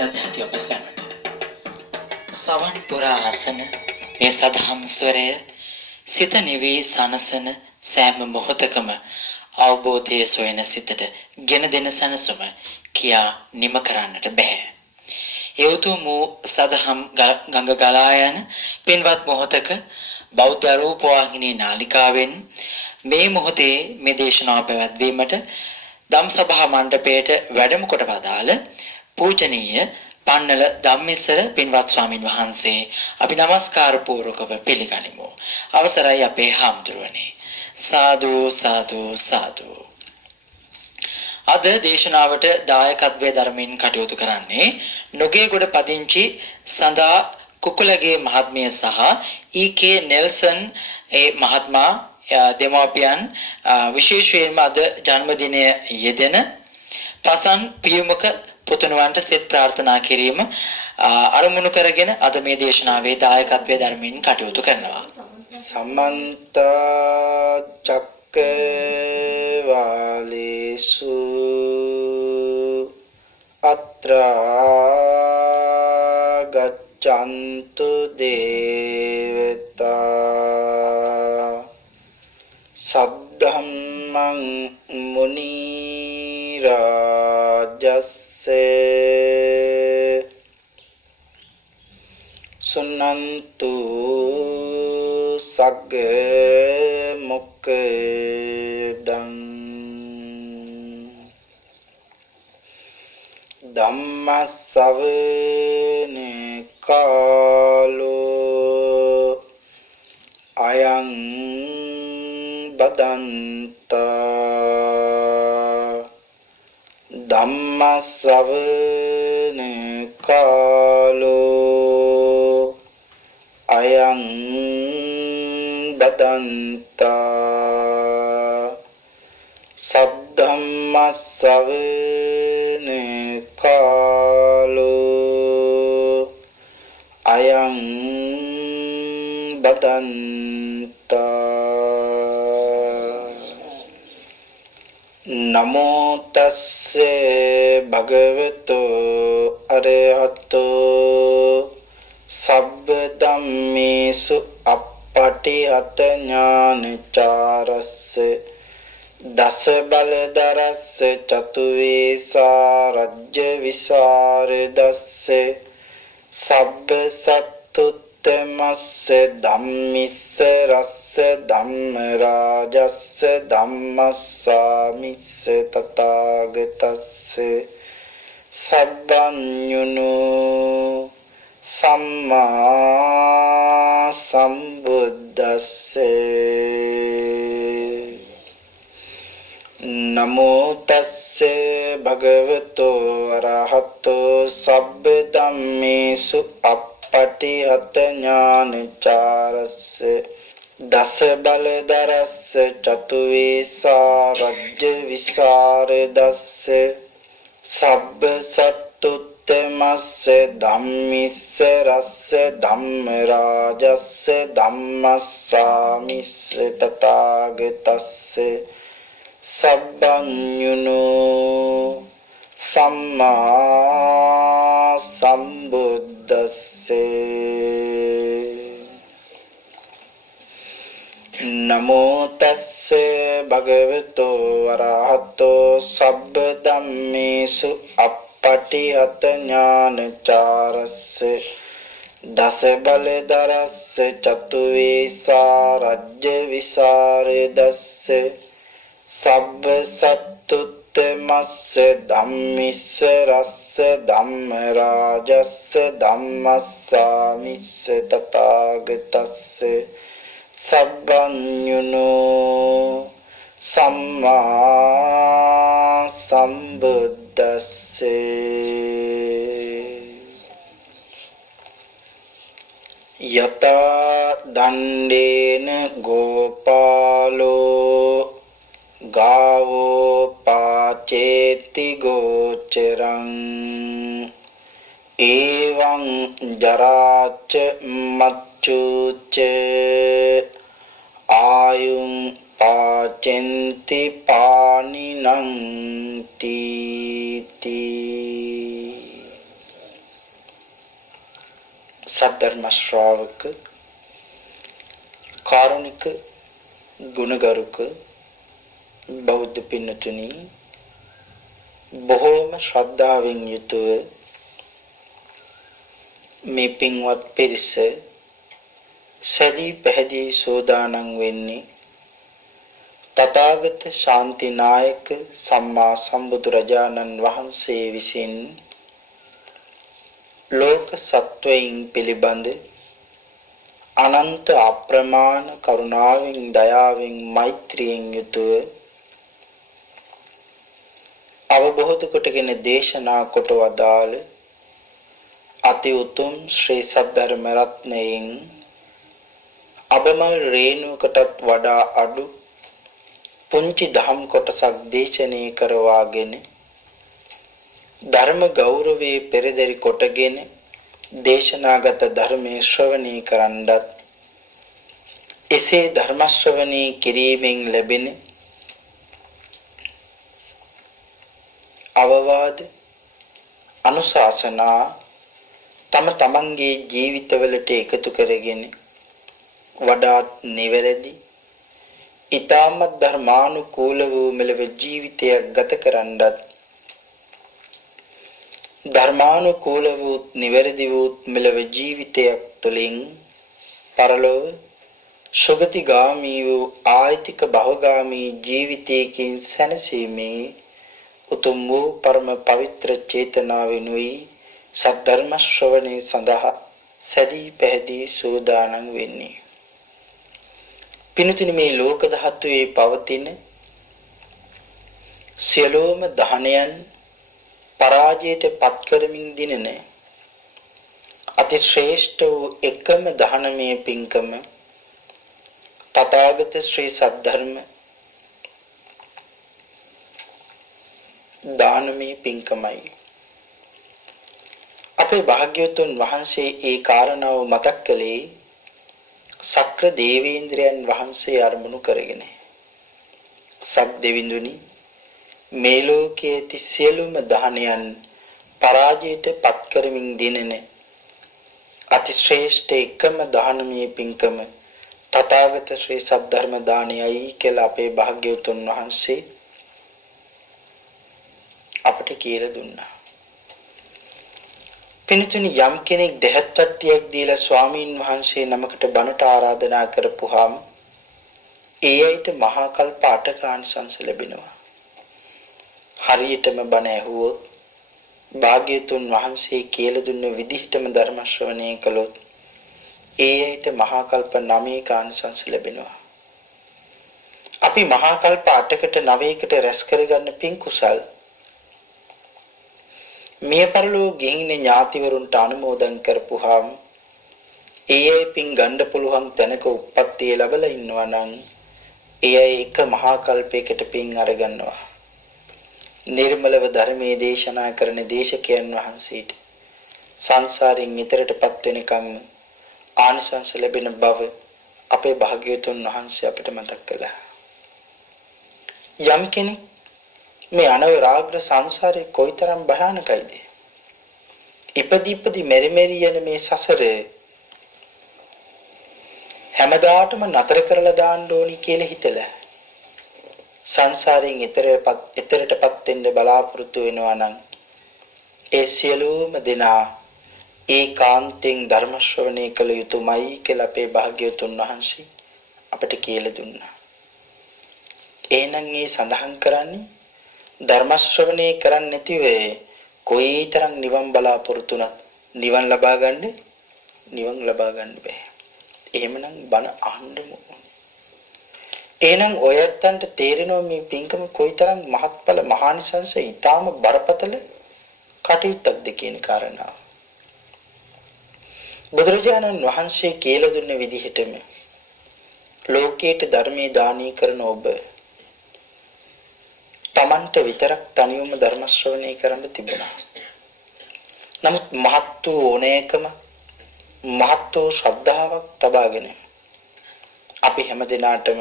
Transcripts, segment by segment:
සදහැති ඔබ සැමට සවන් පුරා ආසන මේ සදහම් ස්වරය සිත නිවී සනසන සෑම මොහොතකම අවබෝධයේ සොයන සිතට ගෙන දෙන සනසුම කියා නිම කරන්නට බෑ. ඒ උතුම් සදහම් ගඟ ගලා යන පින්වත් මොහොතක බෞද්ධ රූප වාහිනී නාලිකාවෙන් මේ මොහොතේ මේ දේශනාව පැවැත්වීමට ධම්සභා මණ්ඩපයේට වැඩම කොට වදාළ පූජනීය පන්නල ධම්මිස්සර පින්වත් ස්වාමින් වහන්සේ අපි নমස්කාර පූර්වකව පිළිගනිමු. අවසරයි අපේ හාමුදුරුවනේ. සාදු සාදු සාදු. අද දේශනාවට දායකත්වයේ ධර්මයෙන් කටයුතු කරන්නේ නොගේගොඩ පදිංචි සඳා කුකුලගේ මහත්මිය සහ ඊ.කේ. නෙල්සන් ඒ මහත්මයා දෙමාපියන් විශේෂයෙන්ම අද ජන්මදිනය යෙදෙන පසන් පියුමක පුතුණුවන්ට සෙත් ප්‍රාර්ථනා කිරීම අරමුණු කරගෙන අද මේ දේශනාවේ දායකත්වයේ ධර්මයෙන් කටයුතු කරනවා. සමන්ත චක්කවාලේසු අත්‍රා ගච්ඡන්තු දේවතා සද්ධම්මං මුනි රාජස්සේ සුනන්තු සග්ග මොක්ඛදං ධම්මස්සවන කාලෝ අයං බදන්තා ධම්මස්සවන කාලෝ අයං බදන්තා සද්ධම්මස්සවන කාලෝ අයං බදන්තා නමෝ තස්සේ භගවතෝ අරහතෝ සබ්බ ධම්මේසු අප්පටිහත ඥානචාරස්ස දස බලදරස්ස චතු වේසා රජ්‍ය විසරදස්ස සබ්බ සත්තුත්තමස්ස ධම්මිස්ස රස්ස ධම්ම රාජස්ස ධම්මස්සාමිස්ස තථාගතස්ස සබ්බඤුනෝ සම්මා සම්බුද්දස්සේ නමෝ තස්සේ භගවතෝ අරහතෝ සබ්බ ධම්මේසු අප්පටිහත ඥානචාරස්ස දස බලදරස්ස චතු වේසා රජ්‍ය විසරදස්ස සබ්බ සත්තුත්තමස්ස ධම්මිස්ස රස්ස ධම්ම රාජස්ස ධම්මස්සාමිස්ස තථාගතස්ස සබ්බඤුනෝ සම්මා සම්බුද්දස්සේ නමෝ තස්සේ භගවතෝ අරහතෝ සබ්බ ධම්මේසු අප්පටිහත ඥානචාරස්ස දස බලදරස්ස චතු වේසා රජ්‍ය විසරදස්ස සබ්බ සත්තුත්තමස්ස ධම්මිස්ස රස්ස ධම්ම රාජස්ස ධම්මස්සාමිස්ස තථාගතස්ස සබ්බඤුනෝ සම්මා සම්බුද්දස්සේ යතා දණ්ඩේන ගෝපාලෝ ගාවෝ පාචේති ගෝචරං එවං ජරාච මච්චුච ආයුං පාචෙන්ති පානිනං තීති සද්ධර්ම ශ්‍රාවක කාරුණික ගුණගරුක බෞද්ධ පින්නතුනි බොහෝම ශ්‍රද්ධාවෙන් යුතුව මේ පින්වත් පිරිස සදී පැහැදී සෝදානම් වෙන්නේ තථාගත ශාන්තිනායක සම්මා සම්බුදුරජාණන් වහන්සේ විසින් ලෝක සත්වයින් පිළිබඳ අනන්ත අප්‍රමාණ කරුණාවෙන් දයාවෙන් මෛත්‍රියෙන් යුතුව අවබෝධ කොටගෙන දේශනා කොට වදාළ අති උතුම් ශ්‍රී සද්ධර්ම රත්නයෙන් අබමල් රේණුවකටත් වඩා අඩු පුංචි දහම් කොටසක් දේශනේ කරවාගෙන ධර්ම ගෞරවයේ පෙරදරි කොටගෙන දේශනාගත ධර්මයේ ශ්‍රවණය කරන්නත් එසේ ධර්ම ශ්‍රවණී කිරීමෙන් ලැබෙන අවවාද අනුශාසනා තම තමන්ගේ ජීවිතවලට එකතු කරගෙන වඩාත් නිවැරදි ඊ타මත් ධර්මානුකූල වූ මෙලව ජීවිතයක් ගත කරන්නත් ධර්මානුකූල වූ නිවැරදි වූ මෙලව ජීවිතයක් තුළින් පරලොව සුගතිගාමී වූ ආයතික භවගාමී ජීවිතයකින් සැනසීමේ උතුම් වූ පරම පවිත්‍ර චේතනාවෙනුයි සද්ධර්ම ශ්‍රවණය සඳහා සැදී පැහැදී සූදානම් වෙන්නේ. පින්තුනි මේ ලෝක ධාතුවේ පවතින සියලුම දහනයන් පරාජයට පත් කරමින් දිනන අති ශ්‍රේෂ්ඨ වූ එකම දහනමය පින්කම තථාගත ශ්‍රී සද්ධර්ම දානමය පින්කමයි. අපේ භාග්‍යවතුන් වහන්සේ ඒ කාරණාව මතක් කළේ සක්‍ර දේවේන්ද්‍රයන් වහන්සේ අරමුණු කරගෙන. සක් දෙවිඳුනි මේ ලෝකයේ ඇති සියලුම දහනයන් පරාජයට පත් කරමින් දිනන අති ශ්‍රේෂ්ඨ එකම දානමය පින්කම තථාගත ශ්‍රී සද්ධර්ම දානයයි කියලා අපේ භාග්‍යවතුන් වහන්සේ අපට කියලා දුන්නා. පින්තුනි යම් කෙනෙක් දෙහත් වට්ටියක් දීලා ස්වාමීන් වහන්සේ නමකට බණට ආරාධනා කරපුවාම ඒ අයට මහා කල්ප 8ක ආනිසංස ලැබෙනවා. හරියටම බණ ඇහුවොත් භාග්‍යතුන් වහන්සේ කියලා දුන්න විදිහටම ධර්ම ශ්‍රවණය කළොත් ඒ අයට මහා කල්ප 9ක ආනිසංස ලැබෙනවා. අපි මහා කල්ප 8කට 9කට රැස් කරගන්න පින් කුසල් මිය පරලෝ ගෙහින ඥාතිවරුන්ට අනුමෝදන් කරපුවාම ඒ අය පින් ගන්න පුළුවන් තැනක උප්පත්තිය ලැබලා ඉන්නවා නම් ඒ අය එක මහා කල්පයකට පින් අරගන්නවා. නිර්මලව ධර්මයේ දේශනා කරන දේශකයන් වහන්සේට සංසාරයෙන් ඈතරටපත් වෙනකම් ආනිසංස ලැබෙන බව අපේ භාග්‍යවතුන් වහන්සේ අපිට මතක් කළා. යම් කෙනෙක් මේ අනවරාග්‍ර සංසාරේ කොයිතරම් භයානකයිද? ඉපදි මෙරි යන මේ සසර හැමදාටම නතර කරලා දාන්න ඕනි කියලා හිතලා සංසාරයෙන් ඈතරටපත් වෙන්න බලාපොරොත්තු වෙනවා නම් ඒ සියලුම දෙනා ඒකාන්තයෙන් ධර්ම ශ්‍රවණය කළ යුතුමයි කියලා අපේ භාග්‍යවතුන් වහන්සේ අපට කියලා දුන්නා. එහෙනම් මේ සඳහන් කරන්නේ ධර්ම ශ්‍රවණය කරන්නේ නැතිව කොයිතරම් නිවන් බලාපොරොත්තු වුණත් නිවන් ලබා ගන්න බෑ. එහෙමනම් බණ අහන්න ඕනේ. එහෙනම් ඔයත්තන්ට තේරෙනවා මේ පින්කම කොයිතරම් මහත්ඵල මහානිසංස ඊටාම බරපතල කටයුත්තක්ද කියන කාරණාව. බුදුරජාණන් වහන්සේ කියලා දුන්න විදිහටම ලෝකයට ධර්මයේ දානී කරන ඔබ තමන්ට විතරක් තනියම ධර්ම ශ්‍රවණය කරන්න තිබුණා. නමුත් මහත් වූ ඕනෑකම මහත් වූ ශ්‍රද්ධාවක් තබාගෙන අපි හැමදෙනාටම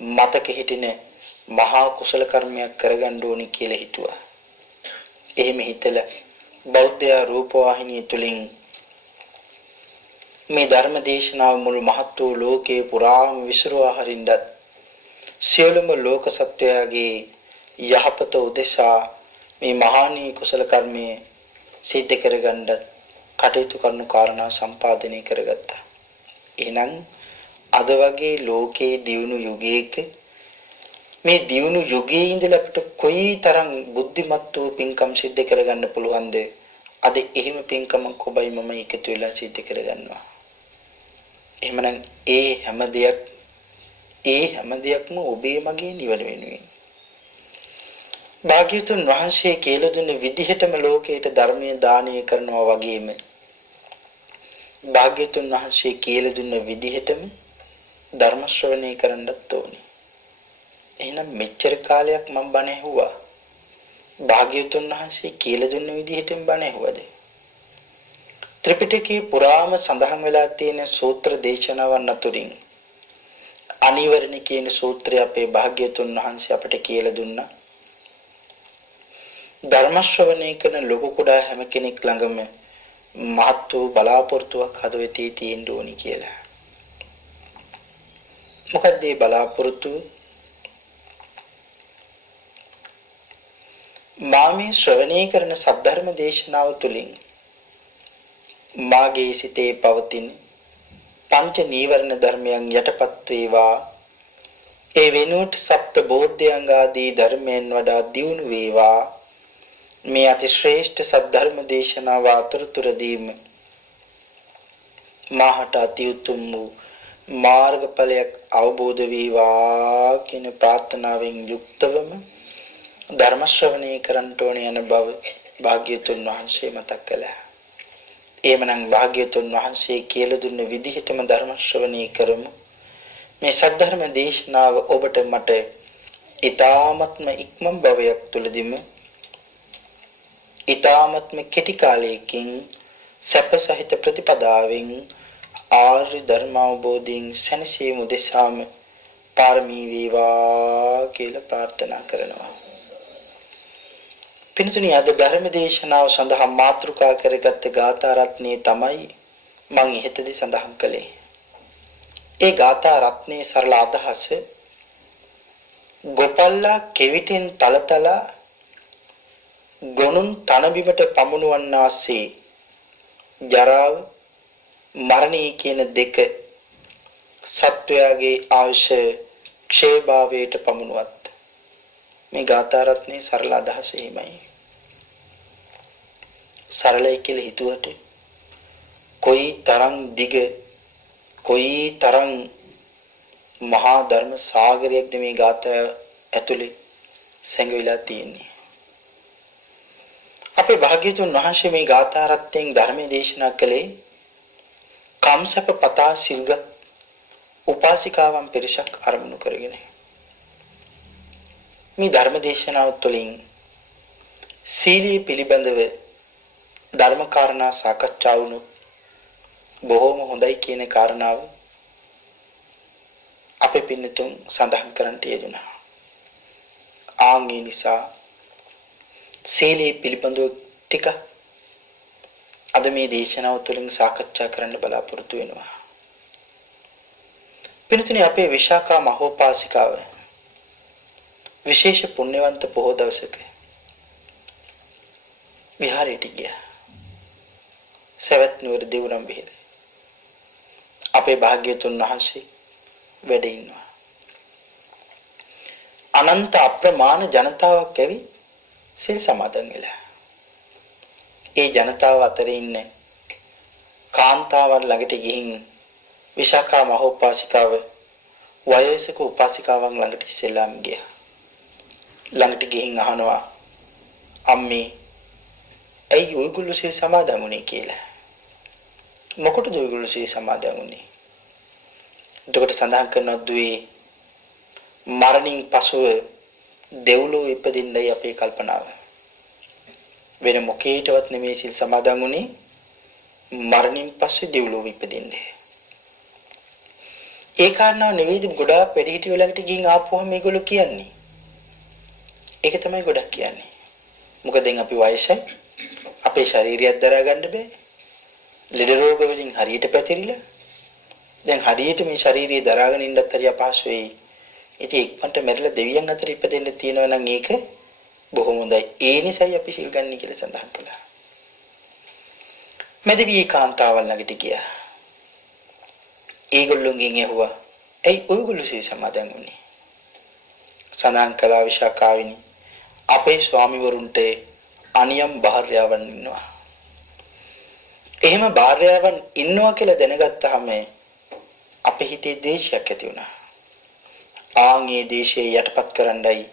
මතක හිටින මහා කුසල කර්මයක් කරගන්න ඕනි කියලා හිතුවා. එහෙම හිතලා බෞද්ධ රූපවාහිනිය තුලින් මේ ධර්ම දේශනාව මුළු මහත් වූ ලෝකේ පුරාම විසිරුවා හරින්නත් සියලුම ලෝක සත්වයාගේ යහපත උදෙසා මේ මහානී කුසල කර්මයේ සිද්ධ කරගන්නත් කටයුතු කරනු කාරණා සම්පාදනය කරගත්තා. එහෙනම් අද වගේ ලෝකේ දියුණු යුගයක මේ දියුණු යුගයේ ඉඳලා අපිට කොයිතරම් බුද්ධිමත් වූ පින්කම් සිද්ධ කරගන්න පුළුවන්ද? අද එහෙම පින්කමක් ඔබයි මම එකතු වෙලා සිද්ධ කරගන්නවා. එහෙමනම් ඒ හැම දෙයක්ම ඔබේ මගේ නිවන වෙනුවෙන්. භාග්‍යවතුන් වහන්සේ කියලා දුන්න විදිහටම ලෝකයට ධර්මයේ දානය කරනවා වගේම භාග්‍යවතුන් වහන්සේ කියලා දුන්න විදිහටම ධර්ම ශ්‍රවණය කරන්නත් ඕනේ. එහෙනම් මෙච්චර කාලයක් මම බණ ඇහුවා. භාග්‍යවතුන් වහන්සේ කියලා දුන්න විදිහටම බණ ඇහුවද? ත්‍රිපිටකයේ පුරාම සඳහන් වෙලා තියෙන සූත්‍ර දේශනාවන් අතුරින් අනිවරණ කියන සූත්‍රය අපේ භාග්‍යවතුන් වහන්සේ අපට කියලා දුන්නා. ධර්ම ශ්‍රවණය කරන ලොකු කුඩා හැම කෙනෙක් ළඟම මහත් වූ බලාපොරොත්තුවක් හදවතේ තියෙන්න ඕනි කියලා. මොකද මේ බලාපොරොත්තුව? මාමේ ශ්‍රවණය කරන සද්ධර්ම දේශනාව තුළින් මාගේ සිතේ පවතින පංච නීවරණ ධර්මයන් යටපත් වේවා. ඒ වෙනුවට සප්ත බෝධ්‍යංග ආදී ධර්මයන් වඩා දියුණු වේවා. මේ අති ශ්‍රේෂ්ඨ සද්ධර්ම දේශනාව අතරතුරදීම මාහට අති උතුම් වූ මාර්ගඵලයක් අවබෝධ වේවා කියන ප්‍රාර්ථනාවෙන් යුක්තවම ධර්ම ශ්‍රවණය කරන්ට ඕන යන බව භාග්‍යවතුන් වහන්සේ මතක් කළා. එhmenan භාග්‍යවතුන් වහන්සේ කියලා දුන්න විදිහටම ධර්ම ශ්‍රවණය කරමු. මේ සද්ධර්ම දේශනාව ඔබට මට ඊ타ත්ම ඉක්මන් භවයක් තුලදීම ඊ타ත්ම කෙටි කාලයකින් සැප සහිත ප්‍රතිපදාවෙන් ආර්ය ධර්ම අවබෝධයෙන් සැනසීම උදෙසාම පාරමී වේවා කියලා ප්‍රාර්ථනා කරනවා. පින්තුනි, අද ධර්ම දේශනාව සඳහා මාතෘකා කරගත් ගාථා රත්නය තමයි මම ඉහතදී සඳහන් කළේ. ඒ ගාථා රත්නයේ සරල අදහස ගොපල්ලා කෙවිතෙන් තලතලා ගොනුන් තනබිමට පමුණුවන්නාසේ ජරාව මරණය කියන දෙක සත්වයාගේ ආයුෂ ක්ෂයභාවයට පමුණුවත්. මේ ගාථා රත්නයේ සරල අදහස එහෙමයි. සරලයි කියලා හිතුවට කොයි තරම් දිග කොයි තරම් මහා ධර්ම සාගරයක්ද මේ ගාථා ඇතුලේ සැඟවිලා තියෙන්නේ. අපේ භාග්‍යවතුන් වහන්සේ මේ ගාථා රත්නයෙන් ධර්මයේ දේශනා කළේ කම්සප පතා සිල්ගත් උපාසිකාවන් පිරිසක් අරමුණු කරගෙන. මේ ධර්ම දේශනාව තුළින් සීලී පිළිබඳව ධර්ම කාරණා සාකච්ඡා වුණු බොහෝම හොඳයි කියන කාරණාව අපේ පින්නතුන් සඳහන් කරන්නට යෙදුණා. ආන්ගේ නිසා සීලී පිළිබඳව ටික අද මේ දේශනාව තුළින් සාකච්ඡා කරන්න බලාපොරොත්තු වෙනවා. පින්තුනි, අපේ විශාඛා මහෝපාසිකාව විශේෂ පුණ්‍යවන්ත පොහොය දවසක විහාරයට ගියා. සවැත් නුවර දෙවුරම් විහාරය. අපේ භාග්‍යවතුන් වහන්සේ වැඩ ඉන්නවා. අනන්ත අප්‍රමාණ ජනතාවක් ඇවි සිල් සමාදන් වෙලා. ඒ ජනතාව අතරේ ඉන්න කාන්තාවන් ළඟට ගිහින් විශාඛා මහෝපාසිකාව වයසක උපාසිකාවන් ළඟට ඉස්සෙල්ලාම ගියා. ළඟට ගිහින් අහනවා, අම්මේ ඇයි ඔයගොල්ලෝ සිල් සමාදන් වුනේ කියලා. මොකටද ඔයගොල්ලෝ සිල් සමාදන් වුනේ? එතකොට සඳහන් කරනවා, දුවේ මරණින් පසුව දෙව්ලොව ඉපදින්නයි අපේ කල්පනාව. වෙන මොකේටවත් නෙමෙයි සිල් සමාදන් වුනේ, මරණින් පස්සේ දෙව්ලොව ඉපදින්නේ. ඒ කාරණාව නෙවෙයිද ගොඩාක් වැඩිහිටියෝ ළඟට ගිහින් ආපුවම මේගොල්ලෝ කියන්නේ. ඒක තමයි ගොඩක් කියන්නේ. මොකද දැන් අපි වයසයි, අපේ ශරීරයත් දරා ගන්න බෑ. ලෙඩ රෝග වලින් හරියට පැතිරිලා දැන් හරියට මේ ශාරීරිය දරාගෙන ඉන්නත් හරිය අපහසු වෙයි. ඉතින් ඉක්මනට මැරිලා දෙවියන් අතර ඉපදෙන්න තියෙනවා නම් ඒක බොහොම හොඳයි. ඒ නිසායි අපි සිල් ගන්න කියලා සඳහන් කළා. මෙදිවි කාන්තාවල් ළඟට ගියා. ඒගොල්ලෝගෙන් ඇහුවා ඇයි ඔයගොල්ලෝ සිල් සමාදන් වුනේ? සඳහන් කළා විශාකාවිනි අපේ ස්වාමිවරුන්ට අනියම් භාර්යාවන් ඉන්නවා. එහෙම භාර්යාවන් ඉන්නවා කියලා දැනගත්තාම අපේ හිතේ ද්වේෂයක් ඇති වුණා. ආන්ගේ දේශයේ යටපත් කරන්නයි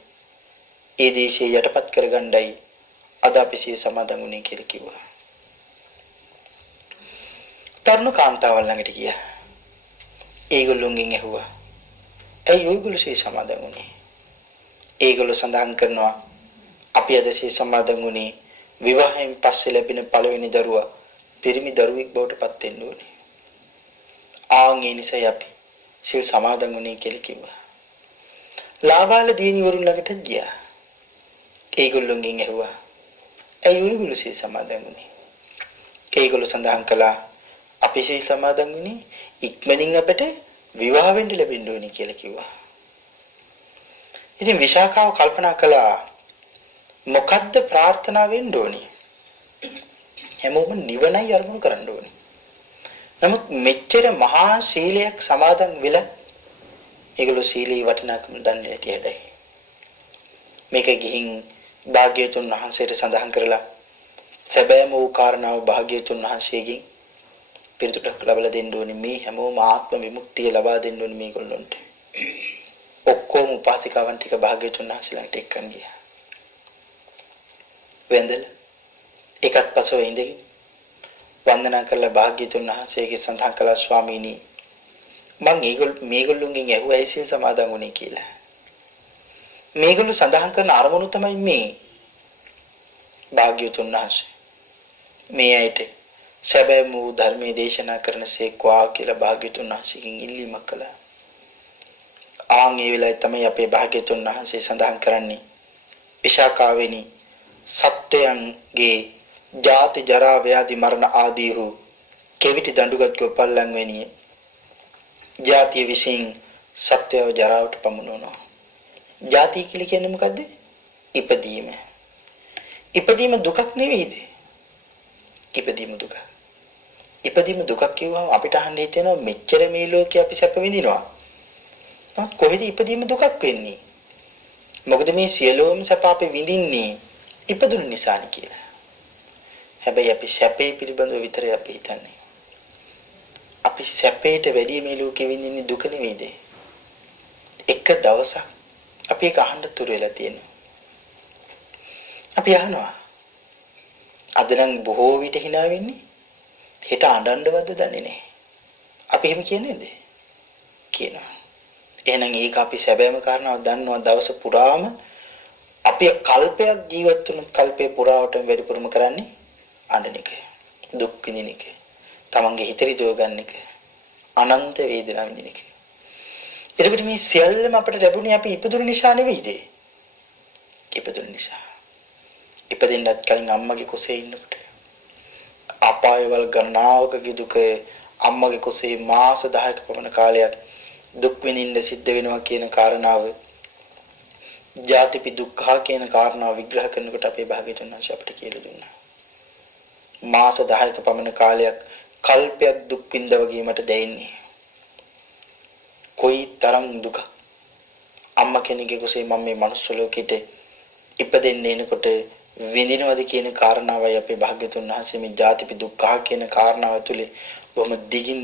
ඒ දේශයේ යටපත් කරගන්නයි අද අපි සිය සමාදන් වුණේ කියලා කිව්වා. තරුණ කාන්තාවල් ළඟට ගියා. ඒගොල්ලෝගෙන් ඇහුවා ඇයි ඔයගොල්ලෝ සිය සමාදන් වුණේ? ඒගොල්ලෝ සඳහන් කරනවා අපි අද සිය සමාදන් වුණේ විවාහයෙන් පස්සේ ලැබෙන පළවෙනි දරුවා පිරිමි දරුවෙක් බවට පත් වෙන්න ඕනේ. ආන්ගේ නිසා අපි සිල් සමාදන් වුණේ කියලා කිව්වා. ලාබාල දියණිවරුන් ළඟට ගියා. ඒගොල්ලෝගෙන් ඇහුවා ඇයි ඔයගොල්ලෝ සිල් සමාදන් වුණේ? ඒගොල්ලෝ සඳහන් කළා අපි සිල් සමාදන් වුණේ ඉක්මනින් අපට විවාහ වෙන්න ලැබෙන්න ඕනේ කියලා කිව්වා. ඉතින් විශාඛාව කල්පනා කළා මොකද්ද ප්‍රාර්ථනා වෙන්න ඕනේ? හැමෝම නිවනයි අරමුණු කරන්න ඕනේ. නමුත් මෙච්චර මහා සීලයක් සමාදන් වෙලා ඒගොල්ලෝ සීලේ වටිනාකම දන්නේ නැති හැඩයි. මේක ගිහින් භාග්‍යවතුන් වහන්සේට සඳහන් කරලා සැබෑම වූ කාරණාව භාග්‍යවතුන් වහන්සේගෙන් පිළිතුරක් ලබා දෙන්න ඕනේ. මේ හැමෝම ආත්ම විමුක්තිය ලබා දෙන්න ඕනේ මේගොල්ලොන්ට. ඔක්කොම උපාසිකාවන් ටික භාග්‍යවතුන් වහන්සේලාට එක්කන් ගියා. වෙන්දල එකත් පසව ඉඳගෙන වන්දනා කරලා භාග්‍යවතුන් වහන්සේගේ සඳහන් කළා ස්වාමීනි මම මේගොල්ලෝගෙන් ඇහුවා ඒ සිල් සමාදන් වුණේ කියලා. මේගොල්ලෝ සඳහන් කරන අරමුණු තමයි මේ භාග්‍යවතුන් වහන්සේ මේ ඇයිට සැබෑම වූ ධර්මයේ දේශනා කරන සේක්වා කියලා භාග්‍යවතුන් වහන්සේගෙන් ඉල්ලීමක් කළා. ආන් ඒ වෙලාවේ තමයි අපේ භාග්‍යවතුන් වහන්සේ සඳහන් කරන්නේ විශාකාවෙනි සත්‍යයන්ගේ ජාති ජරා ව්‍යාධි මරණ ආදී වූ කෙවිති දඬුගත් ගොපල්ලන් වෙනිය ජාතිය විසින් සත්‍යව ජරාවට පමුණුනවා. ජාතිය කියලා කියන්නේ මොකද්ද? ඉපදීම. ඉපදීම දුකක් නෙවෙයිද? ඉපදීම දුක. ඉපදීම දුකක් කියවම අපිට අහන්න හිතෙනවා මෙච්චර මේ ලෝකේ අපි සැප විඳිනවා. නමුත් කොහෙද ඉපදීම දුකක් වෙන්නේ? මොකද මේ සියලුම සැප අපි විඳින්නේ ඉපදුන නිසානේ කියලා. හැබැයි අපි සැපේ පිළිබඳව විතරයි අපි හිතන්නේ. අපි සැපේට වැඩිය මේ ලෝකෙ විඳින්නේ දුක නෙවෙයිද? එක දවසක් අපි ඒක අහන්න තුර වෙලා තියෙනවා. අපි අහනවා අද නම් බොහෝ විට hina වෙන්නේ හෙට අඬන්නවද දන්නේ නැහැ. අපි එහෙම කියන්නේ නැද්ද? කියනවා. එහෙනම් ඒක අපි සැබෑම කාරණාව දන්නවා දවස පුරාම අපි කල්පයක් ජීවත් වුණු කල්පේ පුරාවටම වැඩිපුරම කරන්නේ අඬන එක. දුක් විඳින එක. තමන්ගේ හිත රිදව ගන්න එක. අනන්ත වේදනාව විඳින එක. එතකොට මේ සියල්ලම අපිට ලැබුණේ අපි ඉපදුන නිසා නෙවෙයිද? ඉපදුන නිසා. ඉපදෙන්නත් කලින් අම්මගේ කුසේ ඉන්නකොට අපායවල ගණනාවකගේ දුක අම්මගේ කුසේ මාස 10ක පමණ කාලයක් දුක් විඳින්න සිද්ධ වෙනවා කියන කාරණාව ජාතිපි දුක්ඛ කියන කාරණාව විග්‍රහ කරනකොට අපේ භාග්‍යවතුන් වහන්සේ අපිට කියලා දුන්නා. මාස 10ක පමණ කාලයක් කල්පයක් දුක් විඳ වගේ මට දැනෙන්නේ. කොයි තරම් දුක. අම්මා කෙනෙක්ගේ කුසේ මම මේ මනුස්ස ලෝකෙට ඉපදෙන්න එනකොට විඳිනවද කියන කාරණාවයි අපේ භාග්‍යවතුන් වහන්සේ මේ ජාතිපි දුක්ඛ කියන කාරණාව තුලේ බොහොම දිගින්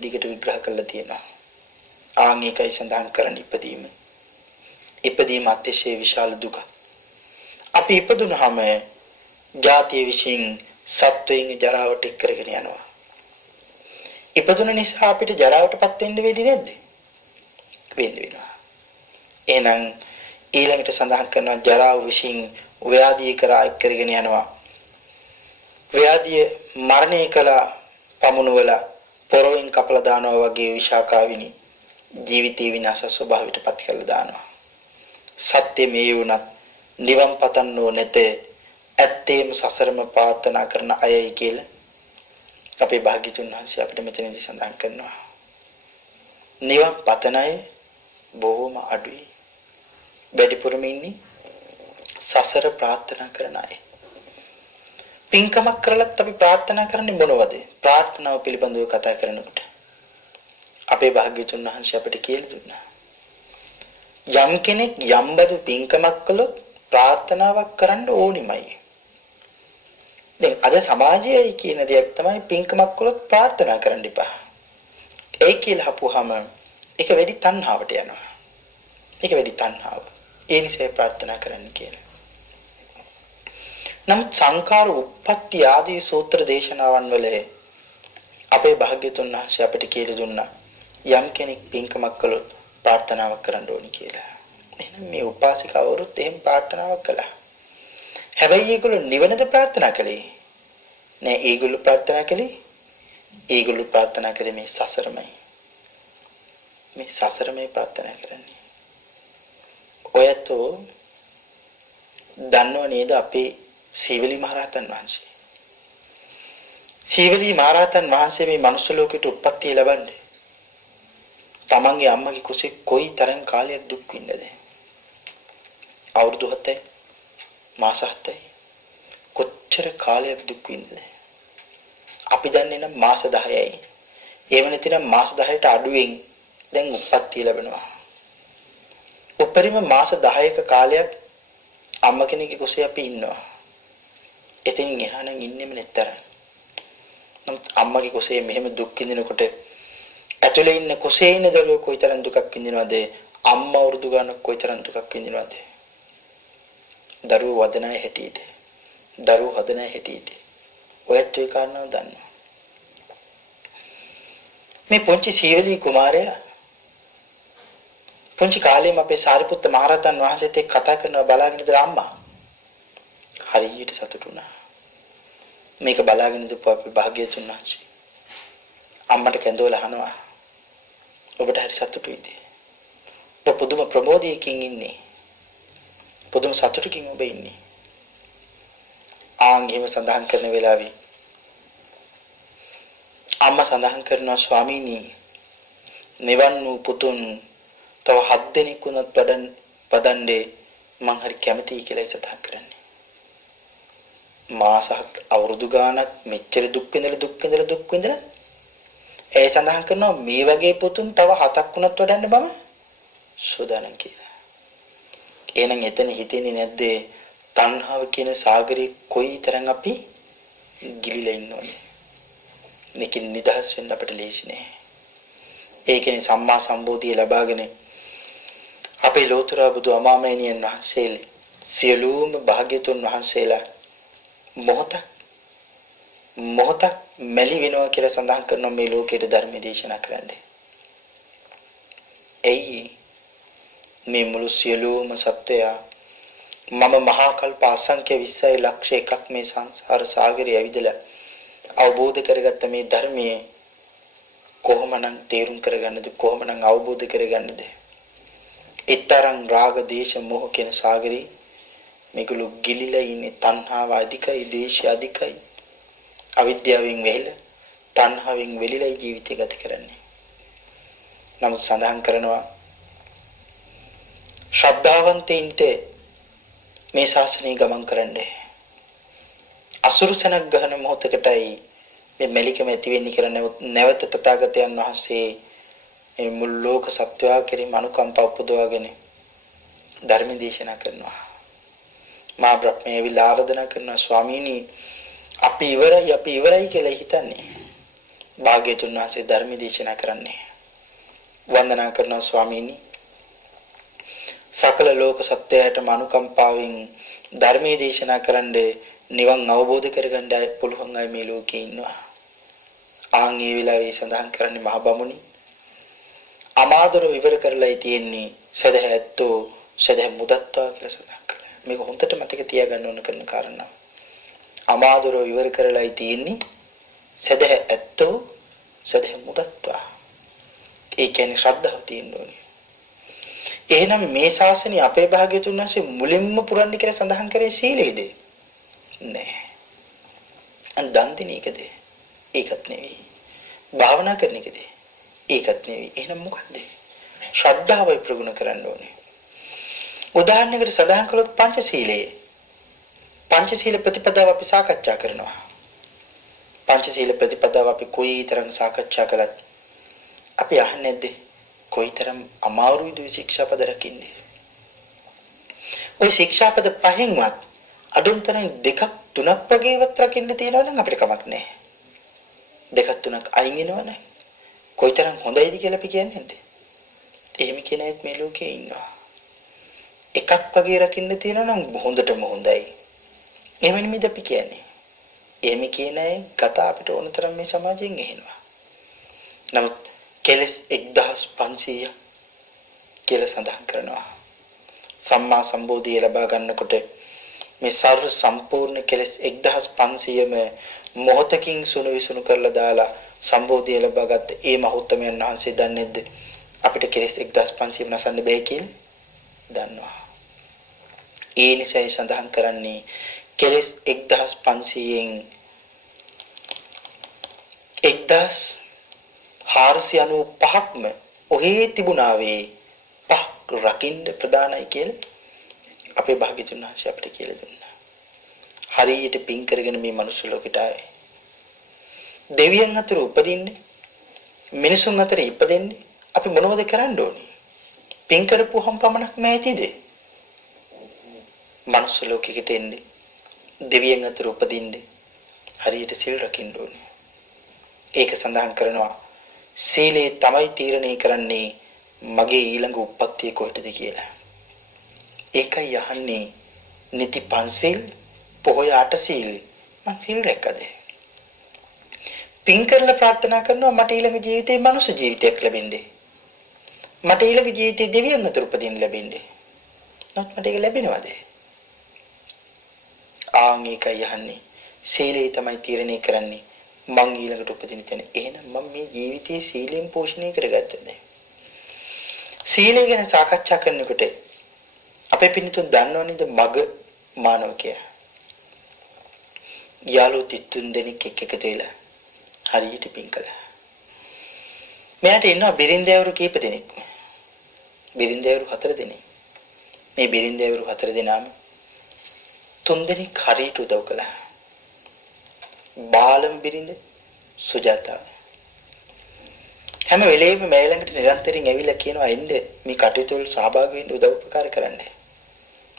දිගට විග්‍රහ කරලා තියෙනවා. ආන් ඒකයි සඳහන් කරන්නේ ඉපදීම. ඉපදීම අතිශය විශාල දුක. අපි ඉපදුනහම ජාතිය විසින් සත්වයින් ජරාවට එක් කරගෙන යනවා. ඉපදුන නිසා අපිට ජරාවටපත් වෙන්න වෙන්නේ නැද්ද? වෙනවා. එහෙනම් ඊළඟට සඳහන් කරනවා ජරාව විසින් ව්‍යාධිය කරා එක් කරගෙන යනවා. ව්‍යාධිය මරණය කළා පමුණුවල පොරවෙන් කපලා දානවා වගේ විශාකාවිනි ජීවිතේ විනාශ ස්වභාවයට පත් කරලා දානවා. සත්‍ය මේ වුණත් නිවන් පතන්නෝ නැත ඇත්තේම සසරම ප්‍රාර්ථනා කරන අයයි කියලා අපේ භාග්‍යතුන් වහන්සේ අපිට මෙතනදී සඳහන් කරනවා නිවන් පතන අය බොහොම අඩුයි. වැඩිපුරම ඉන්නේ සසර ප්‍රාර්ථනා කරන අය. පින්කමක් කරලත් අපි ප්‍රාර්ථනා කරන්නේ මොනවද? ප්‍රාර්ථනාව පිළිබඳව කතා කරනකොට අපේ භාග්‍යතුන් වහන්සේ අපිට කියලා දුන්නා. යම් කෙනෙක් යම් බඳු පින්කමක් කළොත් ප්‍රාර්ථනාවක් කරන්න ඕනිමයි. දැන් අද සමාජයේ කියන දෙයක් තමයි පින්කමක් කළොත් ප්‍රාර්ථනා කරන්න එපා. ඒ කියලා හපුවාම ඒක වැඩි තණ්හාවට යනවා. ඒක වැඩි තණ්හාව. ඒ නිසා ප්‍රාර්ථනා කරන්න කියලා. නමුත් සංඛාර උප්පත්ති ආදී සූත්‍ර දේශනාවන් වල අපේ භාග්‍යතුන් වහන්සේ අපිට කියලා දුන්නා යම් කෙනෙක් පින්කමක් කළොත් ප්‍රාර්ථනාවක් කරන්න ඕනි කියලා. එහෙනම් මේ උපාසිකවරුත් එහෙම ප්‍රාර්ථනාවක් කළා. හැබැයි ඒගොල්ලෝ නිවනද ප්‍රාර්ථනා කළේ නෑ. ඒගොල්ලෝ ප්‍රාර්ථනා කළේ මේ සසරමයි. මේ සසරමයි ප්‍රාර්ථනා කරන්නේ. ඔයතෝ දන්නව නේද අපේ සීවලි මහරහතන් වහන්සේ. සීවලි මහරහතන් වහන්සේ මේ මනුස්ස ලෝකෙට උප්පත්තිය ලබන්නේ තමන්ගේ අම්මගේ කුසේ කොයි තරම් කාලයක් දුක් විඳද? අවුරුදු 7යි මාස 7යි කොච්චර කාලයක් දුක් විඳද? අපි දන්නේ නම් මාස 10යි. ඒව නැතිනම් මාස 10ට අඩුවෙන් දැන් උප්පත්තිය ලැබෙනවා. උපරිම මාස 10ක කාලයක් අම්ම කෙනෙක්ගේ කුසේ අපි ඉන්නවා. එතෙන් එහා නම් ඉන්නෙම නැතර. නමුත් අම්මගේ කුසේ මෙහෙම දුක් විඳිනකොට ඇතුලේ ඉන්න කුසේ ඉන්න දරුවෝ කොයිතරම් දුකක් විඳිනවද? අම්මා වරුදු ගන්නක් කොයිතරම් දුකක් විඳිනවද? දරුවෝ වදනාය හැටියට. දරුවෝ හදනාය හැටියට. ඔයත් ඒ කාරණාව දන්නවා. මේ පුංචි සීවලී කුමාරයා පුංචි කාලේම අපේ සාරිපුත්ත මහරහතන් වහන්සේත් එක්ක කතා කරනවා බලාගෙන ඉඳලා අම්මා හරියට සතුටු වුණා. මේක බලාගෙන ඉඳපු අපේ භාග්‍යතුන් වහන්සේ අම්මට කැඳවලා අහනවා ඔබට හරි සතුටුයිද? ඔබ පුදුම ප්‍රමෝදයකින් ඉන්නේ. පුදුම සතුටකින් ඔබ ඉන්නේ. ආන්ගෙම සඳහන් කරන වෙලාවේ අම්මා සඳහන් කරනවා ස්වාමීනි නිවන් වූ පුතුන් තව 7 දෙනෙක් වුණත් පදන්නේ මං හරි කැමතියි කියලා සඳහන් කරන්නේ. මාස 7 අවුරුදු ගාණක් මෙච්චර දුක් විඳලා ඒ සඳහන් කරනවා මේ වගේ පුතුන් තව 7ක් වුණත් වඩන්න මම සූදානම් කියලා. එහෙනම් එතන හිතෙන්නේ නැද්ද තණ්හාව කියන සාගරේ කොයිතරම් අපි ගිලිලා ඉන්නවද? මේකෙන් නිදහස් වෙන්න අපිට ලේසි නෑ. ඒ කියන්නේ සම්මා සම්බෝධිය ලබාගෙන අපේ ලෝතර බුදු අමාමෑණියන් වහන්සේ සියලුම භාග්‍යතුන් වහන්සේලා මොහොතක් මැලි වෙනවා කියලා සඳහන් කරන මේ ලෝකයේ ධර්ම දේශනා කරන්නේ. එයි මේ මුළු සියලුම සත්වයා මම මහා කල්ප අසංඛ්‍ය 20 ලක්ෂ එකක් මේ සංසාර සාගරේ ඇවිදලා අවබෝධ කරගත්ත මේ ධර්මයේ කොහොමනම් තේරුම් කරගන්නද? කොහොමනම් අවබෝධ කරගන්නද? ඊතරම් රාග දේශ මොහ කියන සාගරේ මේගොල්ලෝ ගිලිලා ඉන්නේ. තණ්හාව අධිකයි, දේශය අධිකයි. අවිද්‍යාවෙන් වෙහෙලා තණ්හාවෙන් වෙලිලා ජීවිතය ගත කරන්නේ. නමුත් සඳහන් කරනවා ශ්‍රද්ධාවන්තයින්ට මේ ශාසනය ගමන් කරන්නේ අසුරුසනක් ගහන මොහොතකටයි මේ මෙලිකම ඇති වෙන්නේ කියලා නැවත තථාගතයන් වහන්සේ මේ මුළු ලෝක සත්වයා කෙරෙහි අනුකම්පා උපදවාගෙන ධර්ම දේශනා කරනවා. මා බ්‍රහ්මයේ විලා ආරාධනා කරනවා ස්වාමීනි අපි ඉවරයි කියලා හිතන්නේ. භාග්‍යතුන් වහන්සේ ධර්ම දේශනා කරන්නේ. වන්දනා කරනවා ස්වාමීනි සකල ලෝක සත්‍යයට අනුකම්පාවෙන් ධර්මයේ දේශනා කරන්නේ නිවන් අවබෝධ කරගන්න පුළුවන් අය මේ ලෝකේ ඉන්නවා. ආන් ඒ වෙලාවේ සඳහන් කරන්නේ මහ බමුණි අමාදර විවර කරලායි තියෙන්නේ සදහැත්තෝ සදහ මුදත්වා කියලා සඳහන් කළා. මේක හොඳට මතක තියාගන්න ඕන කරන කාරණා. අමාදර විවර කරලායි තියෙන්නේ සදහැත්තෝ සදහ මුදත්වා. ඒ කියන්නේ ශ්‍රද්ධාව තියෙන්න ඕනේ. එහෙනම් මේ ශාසනය අපේ භාග්‍යතුන් වහන්සේ මුලින්ම පුරන්නේ කියලා සඳහන් කරේ සීලයේද? නෑ. අන් දන් දෙන එකද? ඒකත් නෙවෙයි. භාවනා කරන එකද? ඒකත් නෙවෙයි. එහෙනම් මොකද්ද? ශ්‍රද්ධාවයි ප්‍රගුණ කරන්න ඕනේ. උදාහරණයකට සඳහන් කළොත් පංචශීලයේ පංචශීල ප්‍රතිපදාව අපි සාකච්ඡා කරනවා. පංචශීල ප්‍රතිපදාව අපි කොයිතරම් සාකච්ඡා කළත් අපි අහන්නේ නැද්ද? කොයිතරම් අමාරුයිද ශික්ෂාපද රකින්නේ? ওই ශික්ෂාපද පහෙන්වත් අඩුතරම් දෙකක් තුනක් වගේවත් රකින්න තියනවා නම් අපිට කමක් නැහැ. දෙකක් තුනක් අයින් වෙනවනේ. කොයිතරම් හොඳයිද කියලා අපි කියන්නේ නැද්ද? එහෙම කියන අයත් මේ ලෝකේ ඉන්නවා. එකක් වගේ රකින්න තියනවා නම් හොඳටම හොඳයි. එහෙම නෙමෙයිද අපි කියන්නේ. එහෙම කියන අය කතා අපිට ඕන තරම් මේ සමාජයෙන් ඇහෙනවා. නමුත් කෙලස් 1500 කියලා සඳහන් කරනවා. සම්මා සම්බෝධිය ලබා ගන්නකොට මේ සර්ව සම්පූර්ණ කෙලස් 1500ම මොහතකින් සුණු විසුණු කරලා දාලා සම්බෝධිය ලබාගත් ඒ මහෞත්මයන් වහන්සේ දන්නේ නැද්ද? අපිට කෙලස් 1500 නසන්න බෑ කියලා දන්නවා. ඒ නිසායි සඳහන් කරන්නේ කෙලස් 1500න් 1495ක්ම ඔහේ තිබුණා වේ පහක් රකින්න ප්‍රදානයි කියලා අපේ භාග්‍යතුන් වහන්සේ අපිට කියලා දුන්නා. හරියට පින් කරගෙන මේ මනුස්ස ලෝකෙට ආවේ. දෙවියන් අතර උපදින්නේ මිනිසුන් අතර ඉපදෙන්නේ අපි මොනවද කරන්න ඕනේ? පින් කරපුවහම පමණක් නැතිද? මනුස්ස ලෝකෙකට එන්නේ දෙවියන් අතර උපදින්නේ හරියට සිල් රකින්න ඕනේ. ඒක සඳහන් කරනවා සීලේ තමයි තීරණය කරන්නේ මගේ ඊළඟ උප්පත්තිය කොහෙටද කියලා. ඒකයි යහන්නේ නිති පන්සිල් පොහොය අට සීල් මං සීල් රැකද? පින් කරලා ප්‍රාර්ථනා කරනවා මට ඊළඟ ජීවිතේ මනුෂ්‍ය ජීවිතයක් ලැබෙන්නේ. මට ඊළඟ ජීවිතේ දෙවියන් අතර උපදින්න ලැබෙන්නේ. නමුත් මට ඒක ලැබෙනවද? ආන් ඒකයි යහන්නේ සීලේ තමයි තීරණය කරන්නේ මං ඊළඟට උපදින තැන. එහෙනම් මම මේ ජීවිතයේ සීලෙන් පෝෂණය කරගත්තද? සීලය ගැන සාකච්ඡා කරනකොට අපේ පින්තුන් දන්නවනේද මග මානවකයා. යාළුවෝ 33 දෙනෙක් එකතු වෙලා හරියට පින් කළා. මෙයාට ඉන්නවා බිරින්දෑවරු කීප දෙනෙක්. බිරින්දෑවරු 4 දෙනෙක්. මේ බිරින්දෑවරු 4 දෙනාම 3 දෙනෙක් හරියට උදව් කළා. බාලම බිරිඳ සුජාතා හැම වෙලේම මේ ළඟට නිරන්තරයෙන් ඇවිල්ලා කියනවා එන්න මේ කටයුතු වල සහභාගී වෙන්න උදව් උපකාර කරන්න.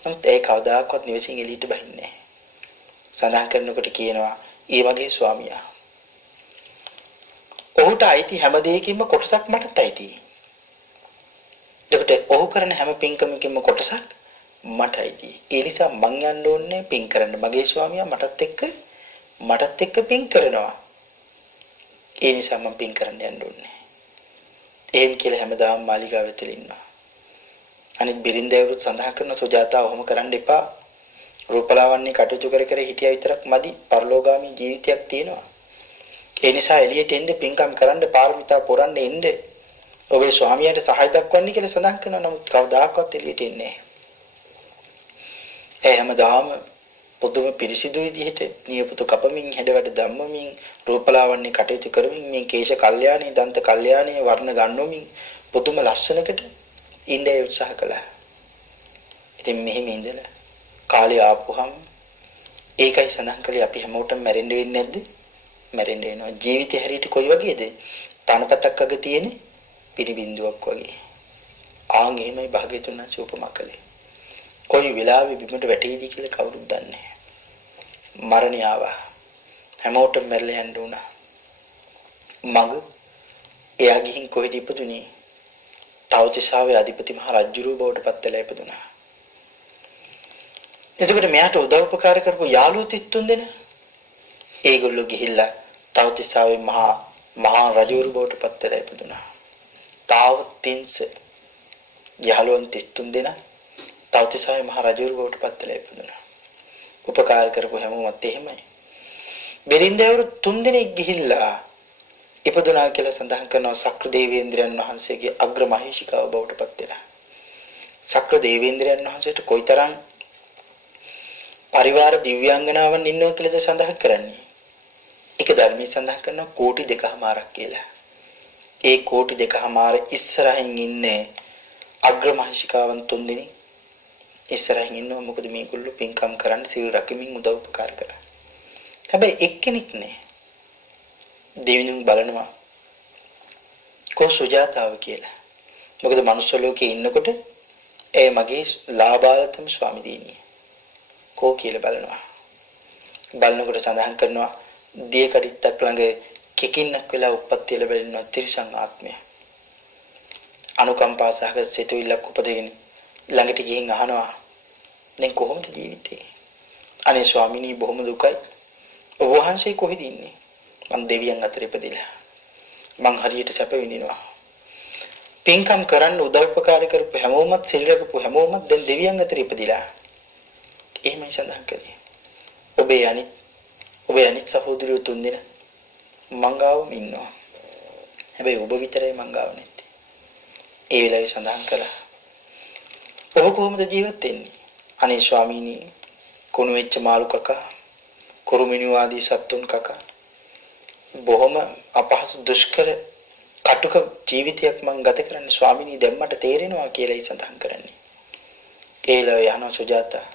නමුත් ඒ කවදාකවත් නිවසින් එළියට බහින්නේ නැහැ. සඳහන් කරනකොට කියනවා ඒ වගේ ස්වාමියා. ඔහුට අයිති හැම දෙයකින්ම කොටසක් මටත් අයිති. ඒකට ඔහු කරන හැම පින්කමකින්ම කොටසක් මට අයිති. ඒ නිසා මං යන්න ඕනේ පින් කරන්න. මගේ ස්වාමියා මටත් එක්ක පින් කරනවා. ඒ නිසා මම පින් කරන්න යන්න ඕනේ. එහෙම කියලා හැමදාම මාලිගාව වෙතල ඉන්නවා. අනිත් බිරින්දෑවරුත් සඳහන් කරන සුජාතා ඔහොම කරන්න එපා. රූපලාවන්‍ය කටයුතු කර හිටියා විතරක් මදි. පරලෝගාමී ජීවිතයක් තියෙනවා. ඒ නිසා එළියට එන්න පින්කම් කරන්න පාරමිතා පුරන්න එන්න. ඔබේ ස්වාමියාට සහාය දක්වන්න කියලා සඳහන් කරනවා. නමුත් කවදාකවත් එළියට එන්නේ නැහැ. ඒ හැමදාම පුදුම පිරිසිදු විදිහට නියපොතු කපමින් හැඩවැඩ ධම්මමින් රූපලාවන්‍ය කටයුතු කරමින් මේ කේශ කල්යාණී දන්ත කල්යාණී වර්ණ ගන්නමින් පුදුම ලස්සනකට ඉන්නේ උත්සාහ කළා. ඉතින් මෙහෙම ඉඳලා කාලේ ආපුහම ඒකයි සඳහන් කළේ අපි හැමෝටම මැරෙන්න වෙන්නේ නැද්ද? මැරෙන්න වෙනවා. ජීවිතේ හැටියට කොයි වගේද? තනපතක් අග තියෙන පිළිබිඳුවක් වගේ. ආන් එහෙමයි භාග්‍යතුන් වහන්සේ උපමා කළේ. කොයි වෙලාවෙ බිමට වැටෙයිද කියලා කවුරුත් දන්නේ නැහැ. මරණය ආවා. හැමෝටම මැරලා යන්න උනා. මග එයා ගිහින් කොහෙද ඉපදුනේ? තවතිසාවේ අධිපති මහ රජුරුව බවට පත් වෙලා ඉපදුනා. එතකොට මෙයාට උදව් උපකාර කරපු යාළුවෝ 33 දෙනා ඒගොල්ලෝ ගිහිල්ලා තවතිසාවේ මහා රජුරුව බවට පත් වෙලා ඉපදුනා. තාවතින්ස යාළුවන් 33 දෙනා තවතිසාවේ මහ රජුරුව බවට පත් වෙලා ඉපදුනා. උපකාර කරපු හැමෝමත් එහෙමයි. බිරින්දෑවරු 3 දෙනෙක් ගිහිල්ලා ඉපදුනා කියලා සඳහන් කරනවා සක්‍ර දේවේන්ද්‍රයන් වහන්සේගේ අග්‍ර මහේශිකාව බවට පත් වෙලා. සක්‍ර දේවේන්ද්‍රයන් වහන්සේට කොයිතරම් පරිවාර දිව්‍යාංගනාවන් ඉන්නව කියලාද සඳහන් කරන්නේ. ඒක ධර්මයේ සඳහන් කරනවා කෝටි දෙකමාරක් කියලා. ඒ කෝටි දෙකමාර ඉස්සරහින් ඉන්නේ අග්‍රමහර්ෂිකාවන් තුන්දෙනෙක් ඉස්සරහින් ඉන්නවා. මොකද මේගොල්ලෝ පින්කම් කරන්න සිල් රැකීමෙන් උදව් උපකාර කරා. හැබැයි එක්කෙනෙක් නෑ. දෙවියන් බලනවා කෝ සුජාතාව කියලා. මොකද මනුස්ස ලෝකේ ඉන්නකොට ඒ මගේ ලාබාලතම ස්වාමි දිනිය. කෝ කියලා බලනවා. බලනකොට සඳහන් කරනවා දිය කඩਿੱත්තක් ළඟ කිකින්නක් වෙලා උප්පත්ති ලැබෙනවා තිරිසන් ආත්මය. අනුකම්පා සහගත සිතුවිල්ලක් උපදගෙන ළඟට ගිහින් අහනවා දැන් කොහොමද ජීවිතේ? අනේ ස්වාමිනී බොහොම දුකයි. ඔබ වහන්සේ කොහෙද ඉන්නේ? මං දෙවියන් අතර ඉපදිලා. මං හරියට සැප විඳිනවා. පින්කම් කරන්න උදව් උපකාර කරපු හැමෝමත් සිල් රැකපු හැමෝමත් දැන් දෙවියන් අතර ඉපදිලා. එහෙමයි සඳහන් කළේ. ඔබේ අනිත් සහෝදරයෝ තුන්දෙනා මංගාවම ඉන්නවා. හැබැයි ඔබ විතරයි මංගාව නැත්තේ. ඒ වෙලාවේ සඳහන් කළා. ඔබ කොහොමද ජීවත් වෙන්නේ? අනේ ස්වාමීනි කුණු වෙච්ච මාළු කකා, කුරුමිනි ආදී සත්තුන් කකා බොහොම අපහසු දුෂ්කර කටුක ජීවිතයක් මං ගත කරන්නේ ස්වාමීනි දැන් මට තේරෙනවා කියලායි සඳහන් කරන්නේ. ඒ වෙලාවේ යනවා සුජාතා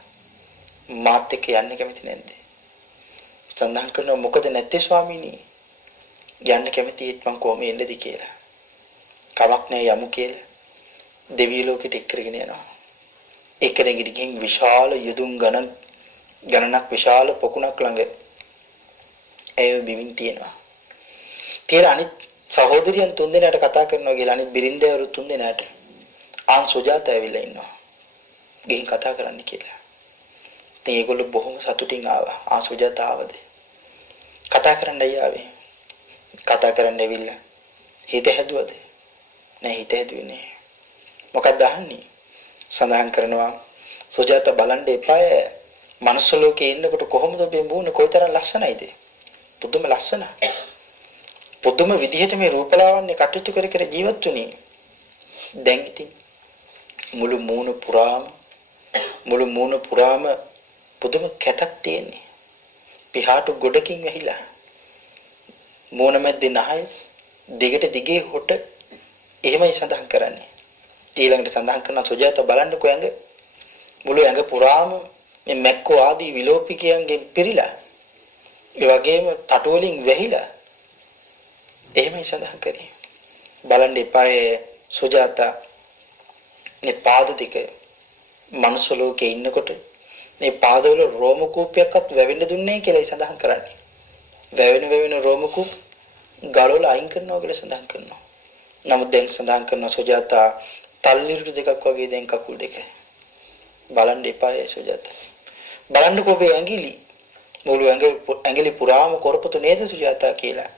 මාත් එක්ක යන්න කැමති නැද්ද? සඳහන් කරනවා මොකද නැත්තේ ස්වාමීනි? යන්න කැමතිත් මං කොහොම එන්නද කියලා. කමක් නැහැ යමු කියලා. දෙවියෝ ලෝකෙට එක්කගෙන යනවා. එක්කගෙන ගිහින් විශාල යදුම් ගණනක් විශාල පොකුණක් ළඟ ඒ බිමින් තියෙනවා. කියලා අනිත් සහෝදරියන් තුන්දෙනාට කතා කරනවා කියලා අනිත් බිරින්දෑවරු තුන්දෙනාට ආන් සුජාතා ඇවිල්ලා ඉන්නවා. ගිහින් කතා කරන්න කියලා. ඉතින් ඒගොල්ලෝ බොහොම සතුටින් ආවා. ආ සුජාතා ආවද? කතා කරන්නයි ආවේ. කතා කරන්න ඇවිල්ලා හිත හැදුවද? නෑ හිත හැදුවේ නෑ. මොකක්ද අහන්නේ? සඳහන් කරනවා සුජාතා බලන්න එපාය. මනුස්ස ලෝකේ ඉන්නකොට කොහොමද ඔබේ මූණ කොයිතරම් ලස්සනයිද? පුදුම ලස්සන. පුදුම විදිහට මේ රූපලාවන්‍ය කටයුතු කර කර ජීවත් වුණේ. දැන් ඉතින් මුළු මූණ පුරාම පුදුම කැතක් තියෙන්නේ. පිහාටු ගොඩකින් වැහිලා. මූණ මැද්දේ නහය දිගට දිගේ හොට එහෙමයි සඳහන් කරන්නේ. ඊළඟට සඳහන් කරන සුජාතා බලන්නකෝ ඇඟ මුළු ඇඟ පුරාම මේ මැක්කෝ ආදී විලෝපිකයන්ගෙන් පිරීලා ඒ වගේම තටු වලින් වැහිලා එහෙමයි සඳහන් කරේ. බලන්න එපායේ සුජාතා මේ පාද දෙක මනුස්ස ලෝකේ ඉන්නකොට මේ පාදවල රෝම කූපයක්වත් වැවෙන්න දුන්නේ නැහැ කියලායි සඳහන් කරන්නේ. වැවෙන රෝම කූප ගලවලා අයින් කරනවා කියලා සඳහන් කරනවා. නමුත් දැන් සඳහන් කරන සුජාතා තල්ලිරු දෙකක් වගේ දැන් කකුල් දෙක. බලන්න එපායේ සුජාතා. බලන්නකෝ ඔබේ ඇඟිලි මුළු ඇඟිලි පුරාම කොරපතු නේද සුජාතා කියලා.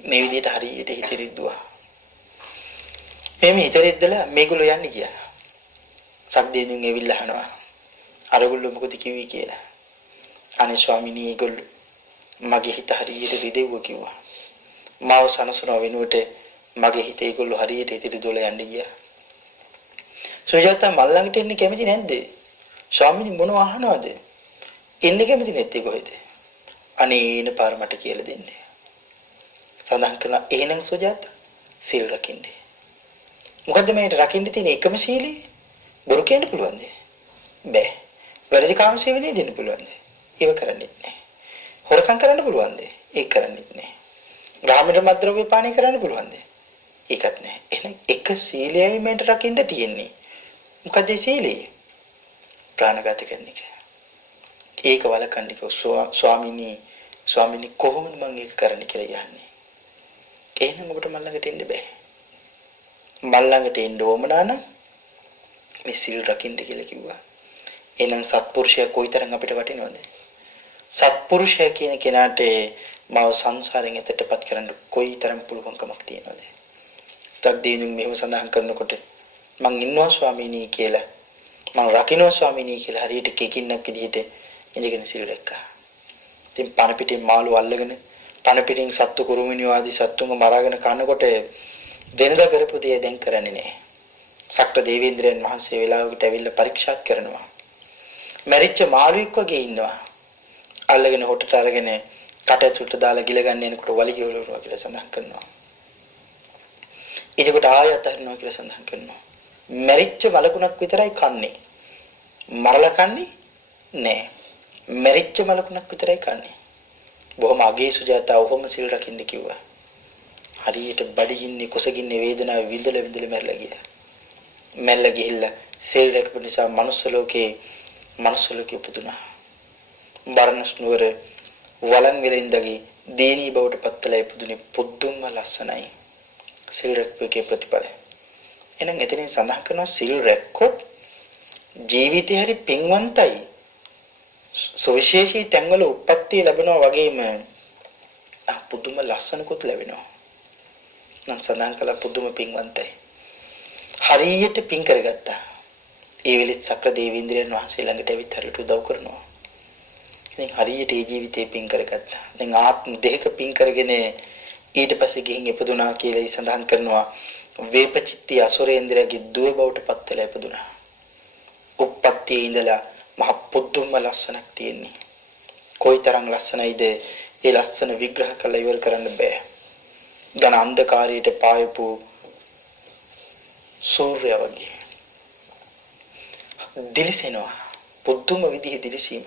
මේ විදිහට හරියට හිතරිද්දුවා. එමේ හිතරිද්දලා මේගොල්ලෝ යන්නේ ගියා. සද්දෙන් එවිල්ලා අහනවා. අරගොල්ලෝ මොකද කිව්වේ කියලා. අනේ ස්වාමීනි ඒගොල්ලෝ මගේ හිත හරියට රිදෙව්වා කිව්වා. මාව සනසනවා වෙනුවට මගේ හිත ඒගොල්ලෝ හරියට ඉතිරිදොල යන්නේ ගියා. සුජාතා මල්ලඟට එන්නේ කැමති නැද්ද? ස්වාමීනි මොනව අහනවද? එන්නේ කැමති නැත්තේ කොහෙද? අනේ එන පාර මට කියලා දෙන්න. සඳහන් කරන එහෙනම් සුජාතා සීල් රකින්න. මොකද්ද මේට රකින්න තියෙන එකම සීලය? බොරු කියන්න පුළුවන්ද? බෑ. වැරදි කාම සේවනය දෙන්න පුළුවන්ද? ඒව කරන්නෙත් නෑ. හොරකම් කරන්න පුළුවන්ද? ඒක කරන්නෙත් නෑ. ග්‍රාමීය මද්ද්‍රව්‍ය පානය කරන්න පුළුවන්ද? ඒකත් නෑ. එහෙනම් එක සීලයයි මේට රකින්න තියෙන්නේ. මොකද ඒ සීලය? ප්‍රාණඝාත කරන එක. ඒක වලකන්න කිව්වා ස්වාමීනි කොහොමද මම ඒක කරන්න කියලා යන්නේ. එහෙනම් ඔබට මල් ළඟට එන්න බෑ. මල් ළඟට එන්න ඕමනා නම් මේ සීල් රකින්න කියලා කිව්වා. එහෙනම් සත්පුරුෂයා කොයිතරම් අපිට වටිනවද? සත්පුරුෂයා කියන කෙනාට මාව සංසාරයෙන් එතටපත් කරන්න කොයිතරම් පුළුවන්කමක් තියෙනවද? තක්දීනුන් මෙහෙම සඳහන් කරනකොට මං ඉන්නවා ස්වාමීනි කියලා මං රකින්නවා ස්වාමීනි කියලා හරියට කෙකින්නක් විදිහට ඉඳගෙන සිල් රැක්කා. ඉතින් පණ පිටින් මාළු අල්ලගෙන පණ පිටින් සත්තු කුරුමිනියෝ ආදී සත්තුන්ව මරාගෙන කනකොට වෙනදා කරපු දේ දැන් කරන්නේ නැහැ. සක්‍ර දේවේන්ද්‍රයන් වහන්සේ වෙලාවකට ඇවිල්ලා පරීක්ෂා කරනවා. මැරිච්ච මාළුවෙක් වගේ ඉන්නවා. අල්ලගෙන හොටට අරගෙන කටයුතු දාලා ගිල ගන්න එනකොට වලිගය වලනවා කියලා සඳහන් කරනවා. එතකොට ආයත හරිනවා කියලා සඳහන් කරනවා. මැරිච්ච මලකුණක් විතරයි කන්නේ. මරලා කන්නේ නෑ. මැරිච්ච මලකුණක් විතරයි කන්නේ. බොහොම අගේ සුජාතා ඔහොම සිල් රකින්න කිව්වා. හරියට බඩගින්නේ කුසගින්නේ වේදනාව විඳලා මැරලා ගියා. මැරලා ගිහිල්ලා සිල් රැකපු නිසා මනුස්ස ලෝකේ උපදුනා. බරණස් නුවර වලන් වෙලින්දගේ දේනී බවට පත්වලා ඉපදුනේ පුදුම ලස්සනයි. සිල් රැකපුවේ ප්‍රතිඵලය. එහෙනම් එතනින් සඳහන් කරනවා සිල් රැක්කොත් ජීවිතේ හරි පින්වන්තයි. සවිශේෂී තැන්වල උප්පත්තිය ලැබෙනවා වගේම පුදුම ලස්සනකුත් ලැබෙනවා. නම් සඳහන් කළා පුදුම පින්වන්තයි. හරියට පින් කරගත්තා. ඒ වෙලෙත් සක්‍ර දේවේන්ද්‍රයන් වහන්සේ ළඟට ඇවිත් හරියට උදව් කරනවා. ඉතින් හරියට ඒ ජීවිතේ පින් කරගත්තා. දැන් ආත්ම දෙක පින් කරගෙන ඊට පස්සේ ගිහින් ඉපදුනා කියලා සඳහන් කරනවා. වේපචිත්ති අසුරේන්ද්‍රයාගේ දුව බවට පත් වෙලා ඉපදුනා. උප්පත්තියේ ඉඳලා මහ පුදුම ලස්සනක් තියෙන්නේ. කොයිතරම් ලස්සනයිද ඒ ලස්සන විග්‍රහ කරලා ඉවර කරන්න බෑ. ඝන අන්ධකාරයට පායපු සූර්යයා වගේ දිලිසෙනවා. පුදුම විදිහේ දිලිසීම.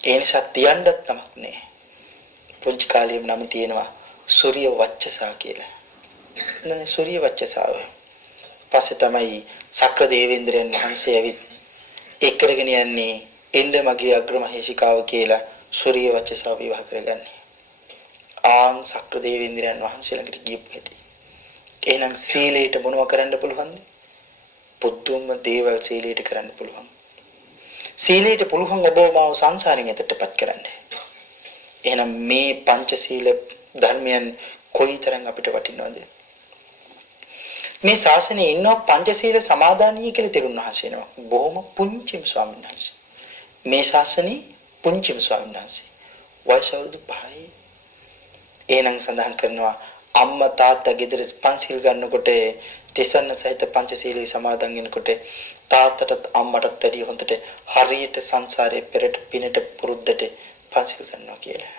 ඒ නිසා තියන්නත් තමක් නෑ. පුංචි කාලේම නම තියෙනවා සූර්ය වච්චසා කියලා. නේද සූර්ය වච්චසාව. පස්සේ තමයි සක්‍ර දේවේන්ද්‍රයන් වහන්සේ ඇවිත් එක් කරගෙන යන්නේ එන්න මගේ අග්‍රමහේශිකාව කියලා සූර්ය වච්චසාව විවාහ කරගන්නේ. ආන් සක්‍ර දේවේන්ද්‍රයන් වහන්සේ ළඟට ගියපු හැටි. එහෙනම් සීලයට මොනව කරන්න පුළුවන්ද? පුදුම දේවල් සීලයට කරන්න පුළුවන්. සීලයට පුළුවන් ඔබව මාව සංසාරයෙන් එතටපත් කරන්න. එහෙනම් මේ පංචශීල ධර්මයන් කොයිතරම් අපිට වටිනවද? මේ ශාසනයේ ඉන්න පංචශීල සමාදානිය කියලා තෙරුණහන්සේ නම. බොහොම පුංචිම ස්වාමීන් වහන්සේ. මේ ශාසනයේ පුංචිම ස්වාමීන් වහන්සේ. වයස අවුරුදු 5යි. එහෙනම් සඳහන් කරනවා අම්මා තාත්තා ගෙදර පන්සිල් ගන්නකොට තිසරණ සහිත පංචශීලී සමාදන් වෙනකොට තාත්තටත් අම්මටත් වැඩිය හොඳට හරියට සංසාරයේ පෙරට පිනට පුරුද්දට පන්සිල් ගන්නවා කියලා.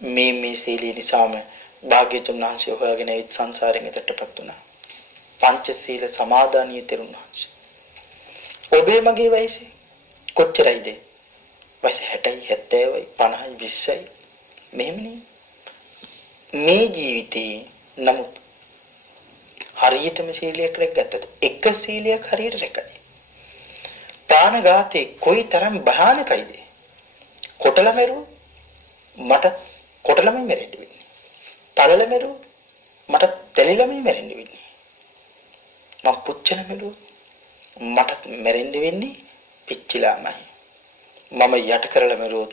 මේ සීලී නිසාම භාග්‍යතුන් වහන්සේ හොයාගෙන ඉත් සංසාරයෙන් එතටපත් වුණා. පංචශීල සමාදානිය තෙරුන් වහන්සේ. ඔබේ මගේ වයස කොච්චරයිද? වයස 60යි 70යි 50යි 20යි මෙහෙමනේ. මේ ජීවිතේ නමුත් හරියටම සීලයක් රැකගත්තද? එක සීලයක් හරියට රැකගත්තද? ප්‍රාණඝාතේ කොයිතරම් භයානකයිද? කොටල මෙරු මට කොටලමයි මැරෙන්න වෙන්නේ. තලල මෙරු මට තැලිලමයි මැරෙන්න වෙන්නේ. මම පුච්චල මෙරු මට මැරෙන්න වෙන්නේ පිච්චිලාමයි. මම යට කරලා මෙරුවොත්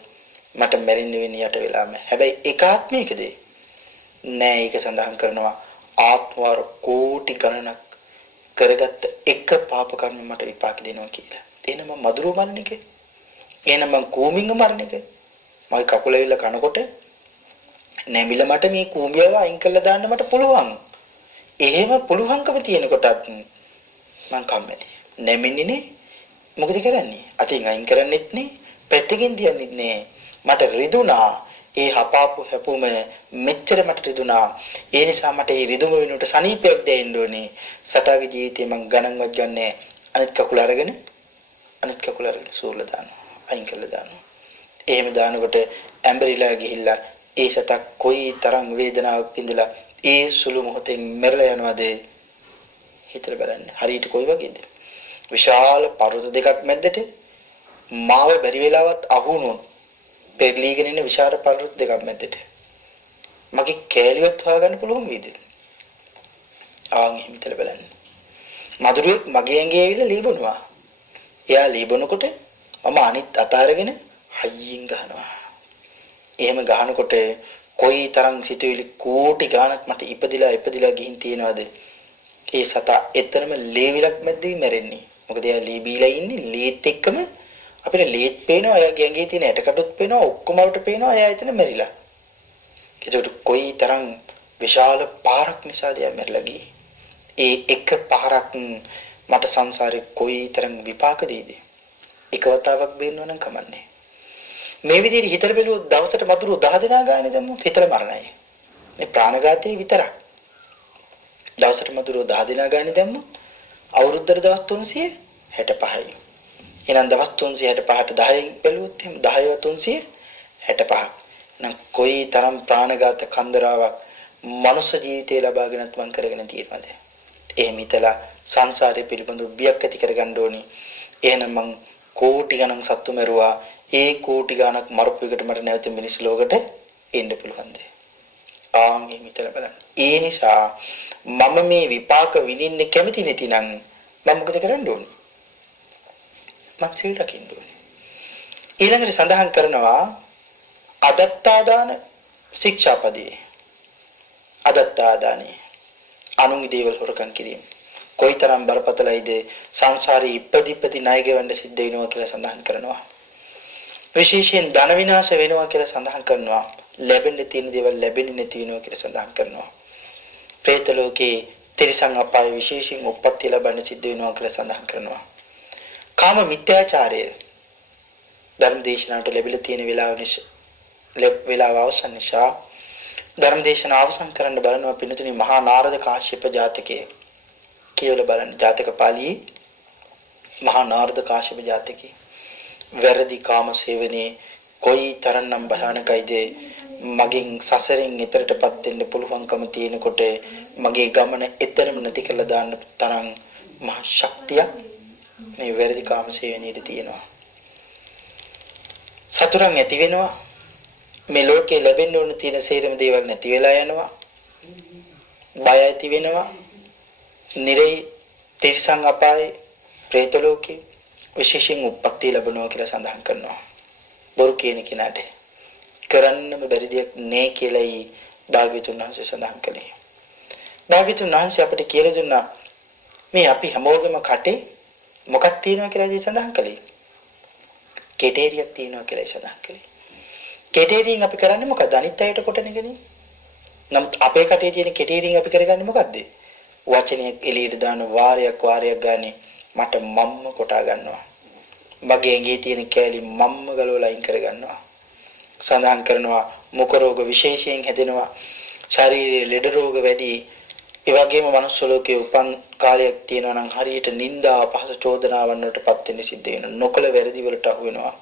මට මැරෙන්න වෙන්නේ යට වෙලාමයි. හැබැයි ඒකාත්මිකද? නෑ. ඒක සඳහන් කරනවා ආත්මවර කෝටි ගණනක් කරගත්ත එක පාප කර්ම මට විපාක දෙනවා කියලා. එහෙනම් මම මදුරුව මරණ එක? එහෙනම් මම කූමින්ග මරණ එක? මගේ කකුල ඇවිල්ලා කනකොට නැමිල මට මේ කූඹියව අයින් කරලා දාන්න මට පුළුවන්. එහෙම පුළුවන්කම තියෙන කොටත් මං කම්මැලි. නැමින්නේ මොකද කරන්නේ? අතින් අයින් කරන්නෙත් නේ, පැත්තකින් තියන්නෙත් නේ. මට රිදුනා. ඒ හපාපු හැපුම මෙච්චර මට රිදුනා. ඒ නිසා මට ඒ රිදුම වෙනුවට සනීපයක් දෙන්න ඕනේ. සතාගේ ජීවිතේ මං ගණන්වත් ගන්නෑ. අනිත් කකුල අරගෙන සූර්ල දානවා. අයින් කරලා දානවා. එහෙම දානකොට ඇඹරිලා ගිහිල්ලා ඒ සතා කොයි තරම් වේදනාවක් විඳලා ඒ සුළු මොහොතෙන් මැරලා යනවාද හිතලා බලන්න. හරියට කොයි වගේද? විශාල පර්වත දෙකක් මැද්දට මාව බැරි වෙලාවත් අහුනොත් පෙරලීගෙන ඉන්න විශාල පර්වත දෙකක් මැද්දට මගේ කෑලිවත් හොයාගන්න පුළුවන් වේද? ආන් එහෙම හිතලා බලන්න. මధుරෙක් මගේ ඇඟේ ඇවිල්ලා ලීබනවා. එයා ලීබනකොට මම අනිත් අත අරගෙන හයියෙන් ගහනවා. එහෙම ගහනකොට කොයි තරම් සිතුවිලි කෝටි ගාණක් මට ඉපදිලා ගිහින් තියනවාද? ඒ සතා එතරම් ලේවිලක් මැද්දේ මැරෙන්නේ. මොකද එයා ලී බීලා ඉන්නේ ලීත් එක්කම අපිට ලීත් පේනවා, එයාගේ ඇඟේ තියෙන ඇටකටුත් පේනවා, ඔක්කොම වලට පේනවා එයා එතන මැරිලා. ඒකට කොයි තරම් විශාල පාරක් නිසාද එයා මැරිලා ගියේ. ඒ එක පාරක් මට සංසාරේ කොයි තරම් විපාක දෙයිද? එක වතාවක් බේන්නව නම් කමන්නේ. මේ විදිහට හිතලා බැලුවොත් දවසට මතුරු 10 දෙනා ගානේ දැම්මොත් හිතලා මරණයි. මේ ප්‍රාණඝාතයේ විතරක්. දවසට මතුරු 10 දෙනා ගානේ දැම්මොත් අවුරුද්දට දවස් 365යි. එහෙනම් දවස් 365ට 10න් බැලුවොත් එහෙනම් 10 365. නම් කොයි තරම් ප්‍රාණඝාත කන්දරාවක් මනුෂ්‍ය ජීවිතේ ලබාගෙනත් මං කරගෙන තියෙනවද? එහෙම හිතලා සංසාරේ පිළිබඳව බියක් ඇති කරගන්න ඕනි. එහෙනම් මං කෝටි ගණන් සත්තු මරුවා. ඒ කෝටි ගණක් මරපු එකට මට නැවත මිනිස් ලෝකෙට එන්න පුළුවන්ද? ආන්ගේ හිතලා බලන්න. ඒ නිසා මම මේ විපාක විඳින්න කැමති නැතිනම් මම මොකද කරන්න ඕනේ? මම සීල් රකින්න ඕනේ. ඊළඟට සඳහන් කරනවා අදත්තාදාන ශික්ෂාපදේ. අදත්තාදානේ අනුන්ගේ දේවල් හොරකම් කිරීම. කොයිතරම් බරපතලයිද සංසාරේ ඉපදි ණය ගෙවන්න සිද්ධ වෙනවා කියලා සඳහන් කරනවා. විශේෂයෙන් ධන විනාශ වෙනවා කියලා සඳහන් කරනවා. ලැබෙන්න තියෙන දේවල් ලැබෙන්නේ නැති වෙනවා කියලා සඳහන් කරනවා. പ്രേත ලෝකේ තිරිසන් අපාය විශේෂයෙන් උප්පත්ති ලැබෙන්න සිද්ධ වෙනවා කියලා සඳහන් කරනවා. කාම මිත්‍යාචාරය ධර්ම දේශනාවට ලැබිලා තියෙන වේලාව අවසන් නිසා ධර්ම දේශනාව අවසන් කරන්න බලනවා පින්නතුනි මහා නාරද කාශ්‍යප ජාතකයේ කියවලා බලන්න ජාතක පාළියේ මහා නාරද කාශ්‍යප ජාතකයේ වැරදි කාම සේවනයේ කොයි තරම්නම් භයානකයිද මගෙන් සසරෙන් ඈතරටපත් වෙන්න පුළුවන්කම තියෙනකොට මගේ ගමන ඈතරම නැති කරලා දාන්න තරම් මහ ශක්තියක් මේ වැරදි කාම සේවනයේදී තියෙනවා. සතුරන් ඇති වෙනවා. මේ ලෝකේ ලැබෙන්න ඕන තියෙන සේරම දේවල් නැති වෙලා යනවා. බය ඇති වෙනවා. නිරේ තිරිසන් අපායේ പ്രേත ලෝකේ විශේෂයෙන් උප්පත්ති ලැබෙනවා කියලා සඳහන් කරනවා. බොරු කියන කෙනාට කරන්නම බැරි දෙයක් නෑ කියලායි භාග්‍යවතුන් වහන්සේ සඳහන් කළේ. භාග්‍යවතුන් වහන්සේ අපිට කියලා දුන්නා මේ අපි හැමෝගෙම කටේ මොකක් තියෙනවා කියලායි සඳහන් කළේ. කෙටේරියක් තියෙනවා කියලායි සඳහන් කළේ. කෙටේරියෙන් අපි කරන්නේ මොකද? අනිත් අයට කොටන එකනේ. නමුත් අපේ කටේ තියෙන කෙටේරියෙන් අපි කරගන්නේ මොකද්ද? වචනයක් එළියට දාන වාරයක් ගානේ මට මම්ම කොටා ගන්නවා. මගේ ඇඟේ තියෙන කෑලි මම්ම ගලවලා අයින් කර ගන්නවා. සඳහන් කරනවා මුඛ රෝග විශේෂයෙන් හැදෙනවා. ශාරීරික ලෙඩ රෝග වැඩි. ඒ වගේම මනුස්ස ලෝකයේ උපන් කාලයක් තියෙනවා නම් හරියට නිന്ദා අපහාස චෝදනාවන් වලටපත් වෙන්න සිද්ධ වෙනවා. නොකල වැරදි වලට අහු වෙනවා.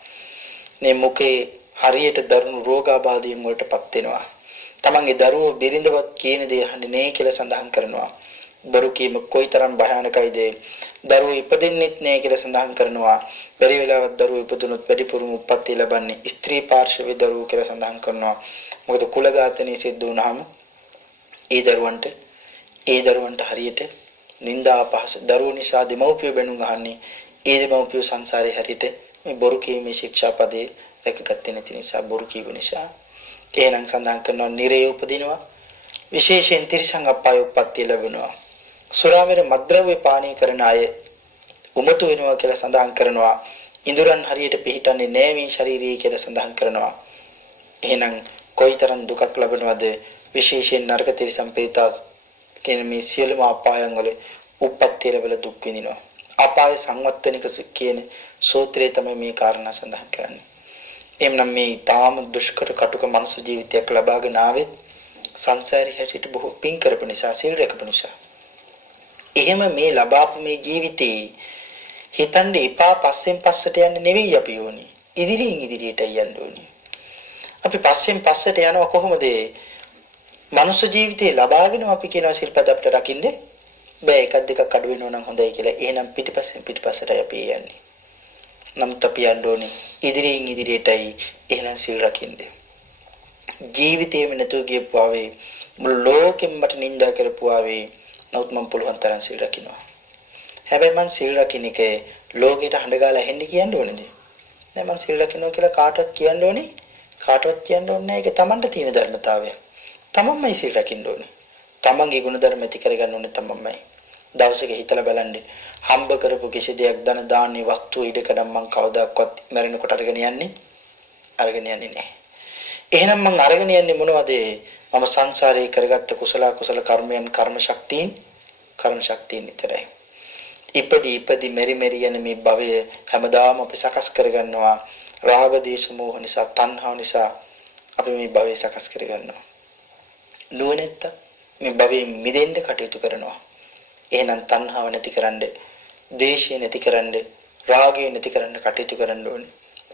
මේ මුඛේ හරියට දරුණු රෝගාබාධයන් වලටපත් වෙනවා. තමන්ගේ දරුවෝ බිරිඳවත් කියන දේ අහන්නේ නැහැ කියලා සඳහන් කරනවා. බරු කීම කොයිතරම් භයානකයිද? දරුවෝ ඉපදෙන්නෙත් නැහැ කියලා සඳහන් කරනවා. බැරි වෙලාවත් දරුවෝ ඉපදුනොත් වැඩිපුරම උප්පත්ති ලබන්නේ ස්ත්‍රී පාර්ශවයේ දරුවෝ කියලා සඳහන් කරනවා. මොකද කුල ඝාතනයේ සිද්ධ වුණාම ඒ දරුවන්ට හරියට නිന്ദා අපහාස දරුවෝ නිසා දෙමව්පියෝ බැනුම් අහන්නේ. ඒ දෙමව්පියෝ සංසාරේ හරියට මේ බොරු කීමේ ශික්ෂාපදේ රැකගත්තේ නැති නිසා බොරු කීව නිසා එහෙනම් සඳහන් කරනවා නිරේ උපදිනවා. විශේෂයෙන් තිරිසන් අපාය උප්පත්ති ලැබෙනවා. සුරාමෙර මද්ද්‍රව්‍ය පානය කරන අය උමතු වෙනවා කියලා සඳහන් කරනවා. ඉඳුරන් හරියට පිහිටන්නේ නැහැ මේ ශාරීරිය කියලා සඳහන් කරනවා. එහෙනම් කොයිතරම් දුකක් ලැබෙනවද? විශේෂයෙන් නරක තිරිසන් ප්‍රේතස් කියන මේ සියලුම අපායන් වල උප්පත්ති ලැබලා දුක් විඳිනවා. අපාය සංවත්තනික කියන සූත්‍රයේ තමයි මේ කාරණා සඳහන් කරන්නේ. එම්නම් මේ තාම දුෂ්කර කටුක මනුස්ස ජීවිතයක් ලබාගෙන ආවෙත් සංසාරේ හැටියට බොහෝ පින් කරපු නිසා සීල් රැකපු නිසා. එහෙම මේ ලබාපු මේ ජීවිතේ හිතන්නේ එපා පස්සෙන් පස්සට යන්න නෙවෙයි අපි ඕනේ. ඉදිරියෙන් ඉදිරියට යන්න ඕනේ. අපි පස්සෙන් පස්සට යනවා කොහොමද? මනුස්ස ජීවිතේ ලබාගෙන අපි කියනවා සිල්පද අපිට රකින්න බෑ එකක් දෙකක් අඩු වෙනවා නම් හොඳයි කියලා. එහෙනම් පිටිපස්සටයි අපි යන්නේ. නමුත් අපි යන්න ඕනේ ඉදිරියෙන් ඉදිරියටයි. එහෙනම් සිල් රකින්න. ජීවිතේම නැතුව ගියපුවාවේ මුළු ලෝකෙම මට නිඳා කරපුවාවේ නමුත් මම පුළුවන් තරම් සිල් රකින්නවා. හැබැයි මම සිල් රකින්න එක ලෝකෙට හඬගාලා ඇහෙන්න කියන්න ඕනේද? දැන් මම සිල් රකින්නවා කියලා කාටවත් කියන්න ඕනේ? කාටවත් කියන්න ඕනේ නැහැ. ඒක Tamanට තියෙන ධර්මතාවය. තමන්මයි සිල් රකින්න ඕනේ. තමන්ගේ ගුණධර්ම ඇති කරගන්න ඕනේ තමන්මයි. දවසක හිතලා බලන්න හම්බ කරපු කිසි දෙයක් ධන දාන්නේ වස්තු ඉඩකඩම් මං කවදාවත් මැරෙනකොට අරගෙන යන්නේ නැහැ. එහෙනම් මං අරගෙන යන්නේ මොනවද? මම සංසාරේ කරගත්ත කුසල කර්මයන් කර්ම ශක්තියින් විතරයි. ඉපදි මෙරි යන මේ භවය හැමදාම අපි සකස් කරගන්නවා. රාග දේශ මොහ නිසා තණ්හාව නිසා අපි මේ භවය සකස් කරගන්නවා. නුවණැත්ත මේ භවයෙන් මිදෙන්න කටයුතු කරනවා. එහෙනම් තණ්හාව නැතිකරන්න, ද්වේෂය නැතිකරන්න, රාගය නැතිකරන්න කටයුතු කරන්න ඕනේ.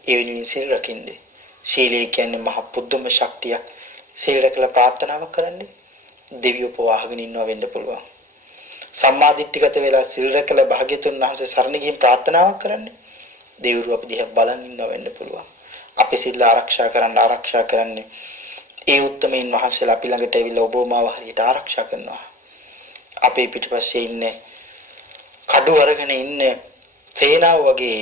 ඒ වෙනුවෙන් සීල් රකින්න. සීලය කියන්නේ මහ පුදුම ශක්තියක්. සීල් රැකලා ප්‍රාර්ථනාවක් කරන්න දෙවියෝ පවාහගෙන ඉන්නවා වෙන්න පුළුවන්. සම්මා දිට්ඨිගත වෙලා සීල් රැකලා භාග්‍යතුන් වහන්සේ සරණ ගිහින් ප්‍රාර්ථනාවක් කරන්න දෙවිවරු අපි දිහා බලන් ඉන්නවා වෙන්න පුළුවන්. අපි සීල් ආරක්ෂා කරන්නේ ඒ උත්තමයන් වහන්සේලා අපි ළඟට ඇවිල්ලා ඔබ මාව හරියට ආරක්ෂා කරනවා. අපේ පිටපස්සේ ඉන්නේ කඩු අරගෙන ඉන්න සේනාව වගේ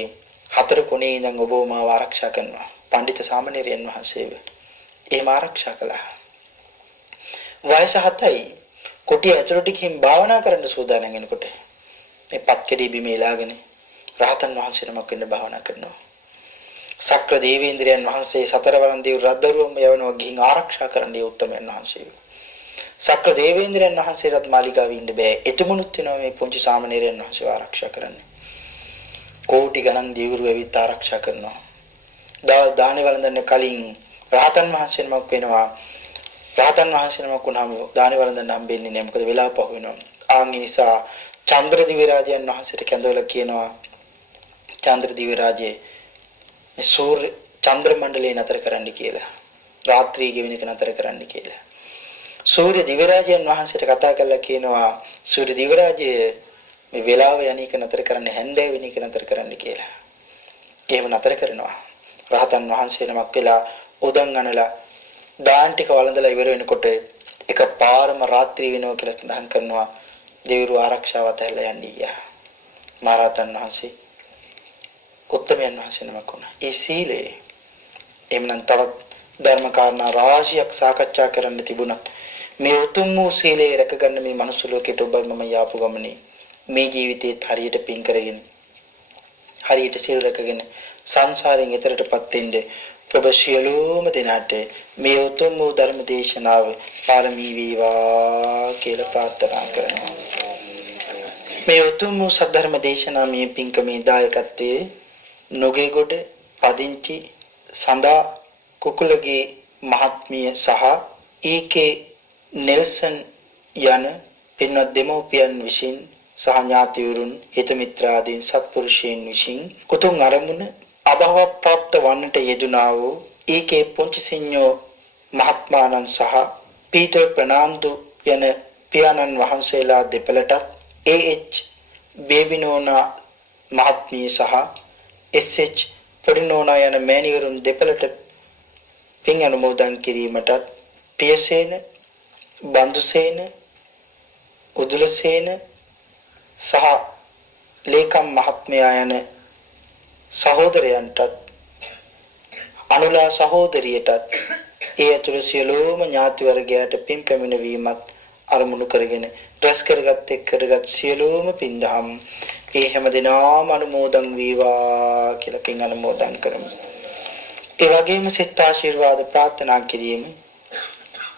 හතර කොනේ ඉඳන් ඔබ මාව ආරක්ෂා කරනවා. පඬිත සාමණේරයන් වහන්සේව එහෙම ආරක්ෂා කළා. වයස 7යි කුටිය ඇතුළට ගිහින් භාවනා කරන්න සූදානම් වෙනකොට මේ පත්කඩේ බිම එලාගෙන රහතන් වහන්සේ නමක් වෙන්න භාවනා කරනවා. සක්‍ර දේවේන්ද්‍රයන් වහන්සේ සතරවරන් දේව රද්දරුවම යවනවා ගිහින් ආරක්ෂා කරන්න ඒ උත්තමයන් වහන්සේ. සක්‍ර දේවේන්ද්‍රයන් වහන්සේට මාලිගාවේ ඉන්න බෑ. එතුමුණුත් වෙනවා මේ පුංචි සාමණේරයන් වහන්සේව ආරක්ෂා කරන්න. කෝටි ගණන් දේවරු ඇවිත් ආරක්ෂා කරනවා. දානේ වළඳන්න කලින් රහතන් වහන්සේ නමක් වෙනවා. රහතන් වහන්සේ නමක් වුණාම දානේ වළඳන්න හම්බෙන්නේ නෑ. මොකද වෙලාව පහ වෙනවා. ආන්ගේ නිසා චන්ද්‍රදිව්‍ය රාජයන් වහන්සේට කැඳවලා කියනවා චන්ද්‍රදිව්‍ය රාජේ මේ සූර්ය චන්ද්‍ර මණ්ඩලය නතර කරන්න කියලා. රාත්‍රී ගෙවෙන එක නතර කරන්න කියලා. සූර්ය දිව්‍ය රාජයන් වහන්සේට කතා කරලා කියනවා සූර්ය දිව්‍ය රාජය මේ වෙලාව යන එක නතර කරන්න හැන්දෑ වෙන එක නතර කරන්න කියලා. එහෙම නතර කරනවා. රහතන් වහන්සේ නමක් වෙලා උදන් අනලා දාන් ටික වළඳලා ඉවර වෙනකොට එකපාරම රාත්‍රී වෙනවා කියලා සඳහන් කරනවා. දෙවිවරු ආරක්ෂාව තැල්ලා යන්නේ ගියා. මහරහතන් වහන්සේ උත්තමයන් වහන්සේ නමක් වුණා. ඒ සීලය එම්නම් තවත් ධර්ම කාරණා රාශියක් සාකච්ඡා කරන්න තිබුණා. මේ උතුම් වූ සීලය රැකගන්න මේ මනුස්ස ලෝකයට ඔබ මම යාපු ගමනේ මේ ජීවිතේත් හරියට පින් කරගෙන හරියට සීල් රැකගෙන සංසාරයෙන් එතරටපත් වෙන්න ඔබ සියලුම දෙනාට මේ උතුම් වූ ධර්ම දේශනාව පාරමී වේවා කියලා ප්‍රාර්ථනා කරනවා. මේ උතුම් වූ සද්ධර්ම දේශනාවේ පින්කමේ දායකත්වයේ නොගේගොඩ පදිංචි සඳා කුකුලගේ මහත්මිය සහ ඊකේ නෙල්සන් යන පින්වත් දෙමෝපියන් විසින් සහ ඥාතිවරුන් හිත මිත්‍රාදීන් සත්පුරුෂයන් විසින් උතුම් අරමුණ අභව ප්‍රාප්ත වන්නට යෙදුනා වූ ඊකේ පොන්චිසිඤ්ඤෝ මහත්මාණන් සහ පීටර් ප්‍රනාන්දු යන පියාණන් වහන්සේලා දෙපළටත් AH බේබිනෝනා මහත්මිය සහ SH පොඩිනෝනා යන මෑණිවරුන් දෙපළට පින් අනුමෝදන් කිරීමටත් පියසේන බන්දුසේන උදුලසේන සහ ලේකම් මහත්මයා යන සහෝදරයන්ටත් අනුලා සහෝදරියටත් ඒ ඇතුළු සියලුම ඥාති වර්ගයාට පින් පැමිණවීමත් අරමුණු කරගෙන රැස් කරගත් සියලුම පින්දහම් ඒ හැම දිනම අනුමෝදන් වේවා කියලා පින් අනුමෝදන් කරමු. ඒ වගේම සිත ආශිර්වාද ප්‍රාර්ථනා කිරීම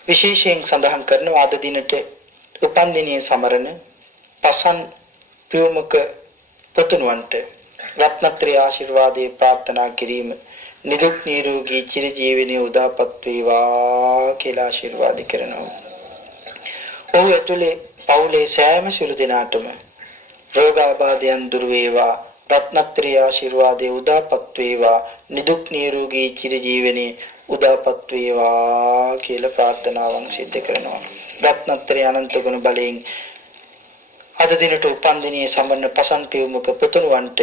විශේෂයෙන් සඳහන් කරනවා අද දිනට උපන් දිනයේ සමරන පසන් පියුමක පුතුණුවන්ට රත්නත්‍රි ආශිර්වාදේ ප්‍රාර්ථනා කිරීම නිදුක් නිරෝගී චිරජීවනයේ උදාපත් වේවා කියලා ආශිර්වාද කරනවා. ඔහු ඇතුලේ පවුලේ සෑම සිළු දෙනාටම රෝගාබාධයන් දුර වේවා රත්නත්‍රි ආශිර්වාදේ උදාපත් වේවා නිදුක් නිරෝගී චිරජීවනයේ උදාපත් වේවා කියලා ප්‍රාර්ථනාවන් සිද්ධ කරනවා. රත්නත්‍රි අනන්ත ගුණ බලයෙන් අද දිනට උපන් දිනයේ සම්බන්ධ පසන් පියුමක පුතුණුවන්ට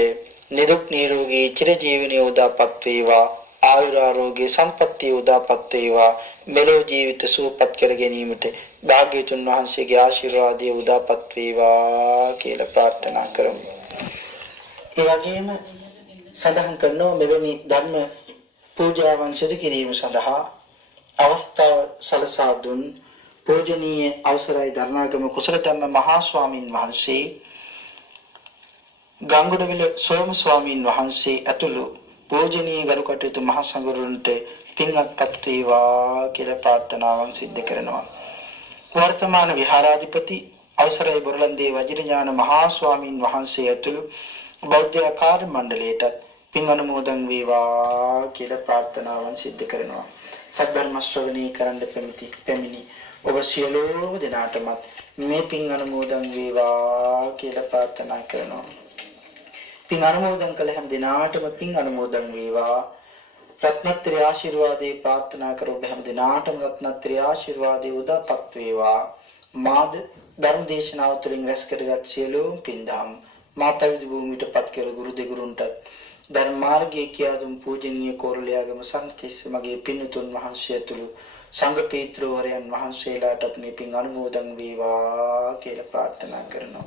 නිදුක් නිරෝගී චිරජීවනයේ උදාපත් වේවා ආයුරාරෝග්‍ය සම්පන්නිය උදාපත් වේවා මෙලොව ජීවිත සුවපත් කර ගැනීමට භාග්‍යතුන් වහන්සේගේ ආශිර්වාදය උදාපත් වේවා කියලා ප්‍රාර්ථනා කරමු. ඒ වගේම සඳහන් කරනවා මෙවැනි ධර්ම පූජාවන් සිදු කිරීම සඳහා අවස්ථාව සලසා දුන් පූජනීය අවසරයි දරණාගම කුසලධම්ම මහා ස්වාමින් වහන්සේ ගංගොඩවිල සෝම ස්වාමින් වහන්සේ ඇතුළු පූජනීය ගරු කටයුතු මහ සංඝරුන්ට පින්වත්පත් වේවා කියලා ප්‍රාර්ථනාවන් සිද්ධ කරනවා. වර්තමාන විහාරාධිපති අවසරයි බොරලන්දේ වජිරඥාන මහා ස්වාමින් වහන්සේ ඇතුළු බෞද්ධ කාර්ය මණ්ඩලයටත් පින් අනුමෝදන් වේවා කියලා ප්‍රාර්ථනාවන් සිද්ධ කරනවා. සද්ධර්ම ශ්‍රවණී කරන්න පැමිණි ඔබ සියලුම දෙනාටමත් මේ පින් අනුමෝදන් වේවා කියලා ප්‍රාර්ථනා කරනවා. පින් අනුමෝදන් කළ හැම දිනාටම පින් අනුමෝදන් වේවා. රත්නත්‍රි ආශිර්වාදේ ප්‍රාර්ථනා කර ඔබ හැම දිනාටම රත්නත්‍රි ආශිර්වාදේ උදාපත් වේවා. මාද ධර්ම දේශනාව තුළින් රැස් කරගත් සියලුම පින්දම් මා පැවිදි භූමියට පත් කළ ගුරු දෙගුරුන්ට ධර්ම මාර්ගයේ කියා දුන් පූජනීය කෝරළයාගම සම්තිස්ස මගේ පින්තුන් වහන්සේ ඇතුළු සංඝ පීත්‍රවරයන් වහන්සේලාටත් මේ පින් අනුමෝදන් වේවා කියලා ප්‍රාර්ථනා කරනවා.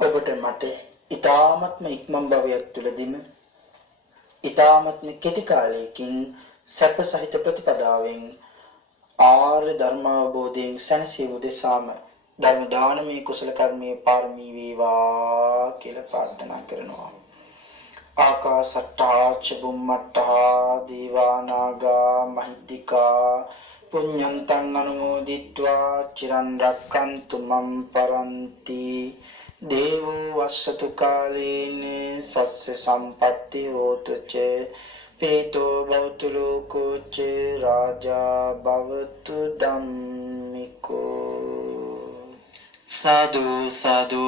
ඔබට මට ඊ타ත්ම ඉක්මන් භවයක් තුලදීම ඊ타ත්ම කෙටි කාලයකින් සැප සහිත ප්‍රතිපදාවෙන් ආර්ය ධර්ම අවබෝධයෙන් සැනසීම උදෙසාම ධර්ම දානමේ කුසල කර්මයේ පාරමී වේවා කියලා ප්‍රාර්ථනා කරනවා. ආකාසට්ටා ච බුම්මට්ටා දීවා නාග මහිද්దికා පුඤ්ඤන්තං අනුමෝදිත්වා චිරන් රැක්කන්තු මම් පරන්ති දේවෝ වස්සතු කාලේන සස්ස සම්පත්ති හෝතු ච පීතෝ භවතු ලෝකෝ ච රාජා භවතු ධම්මිකෝ. සාදු සාදු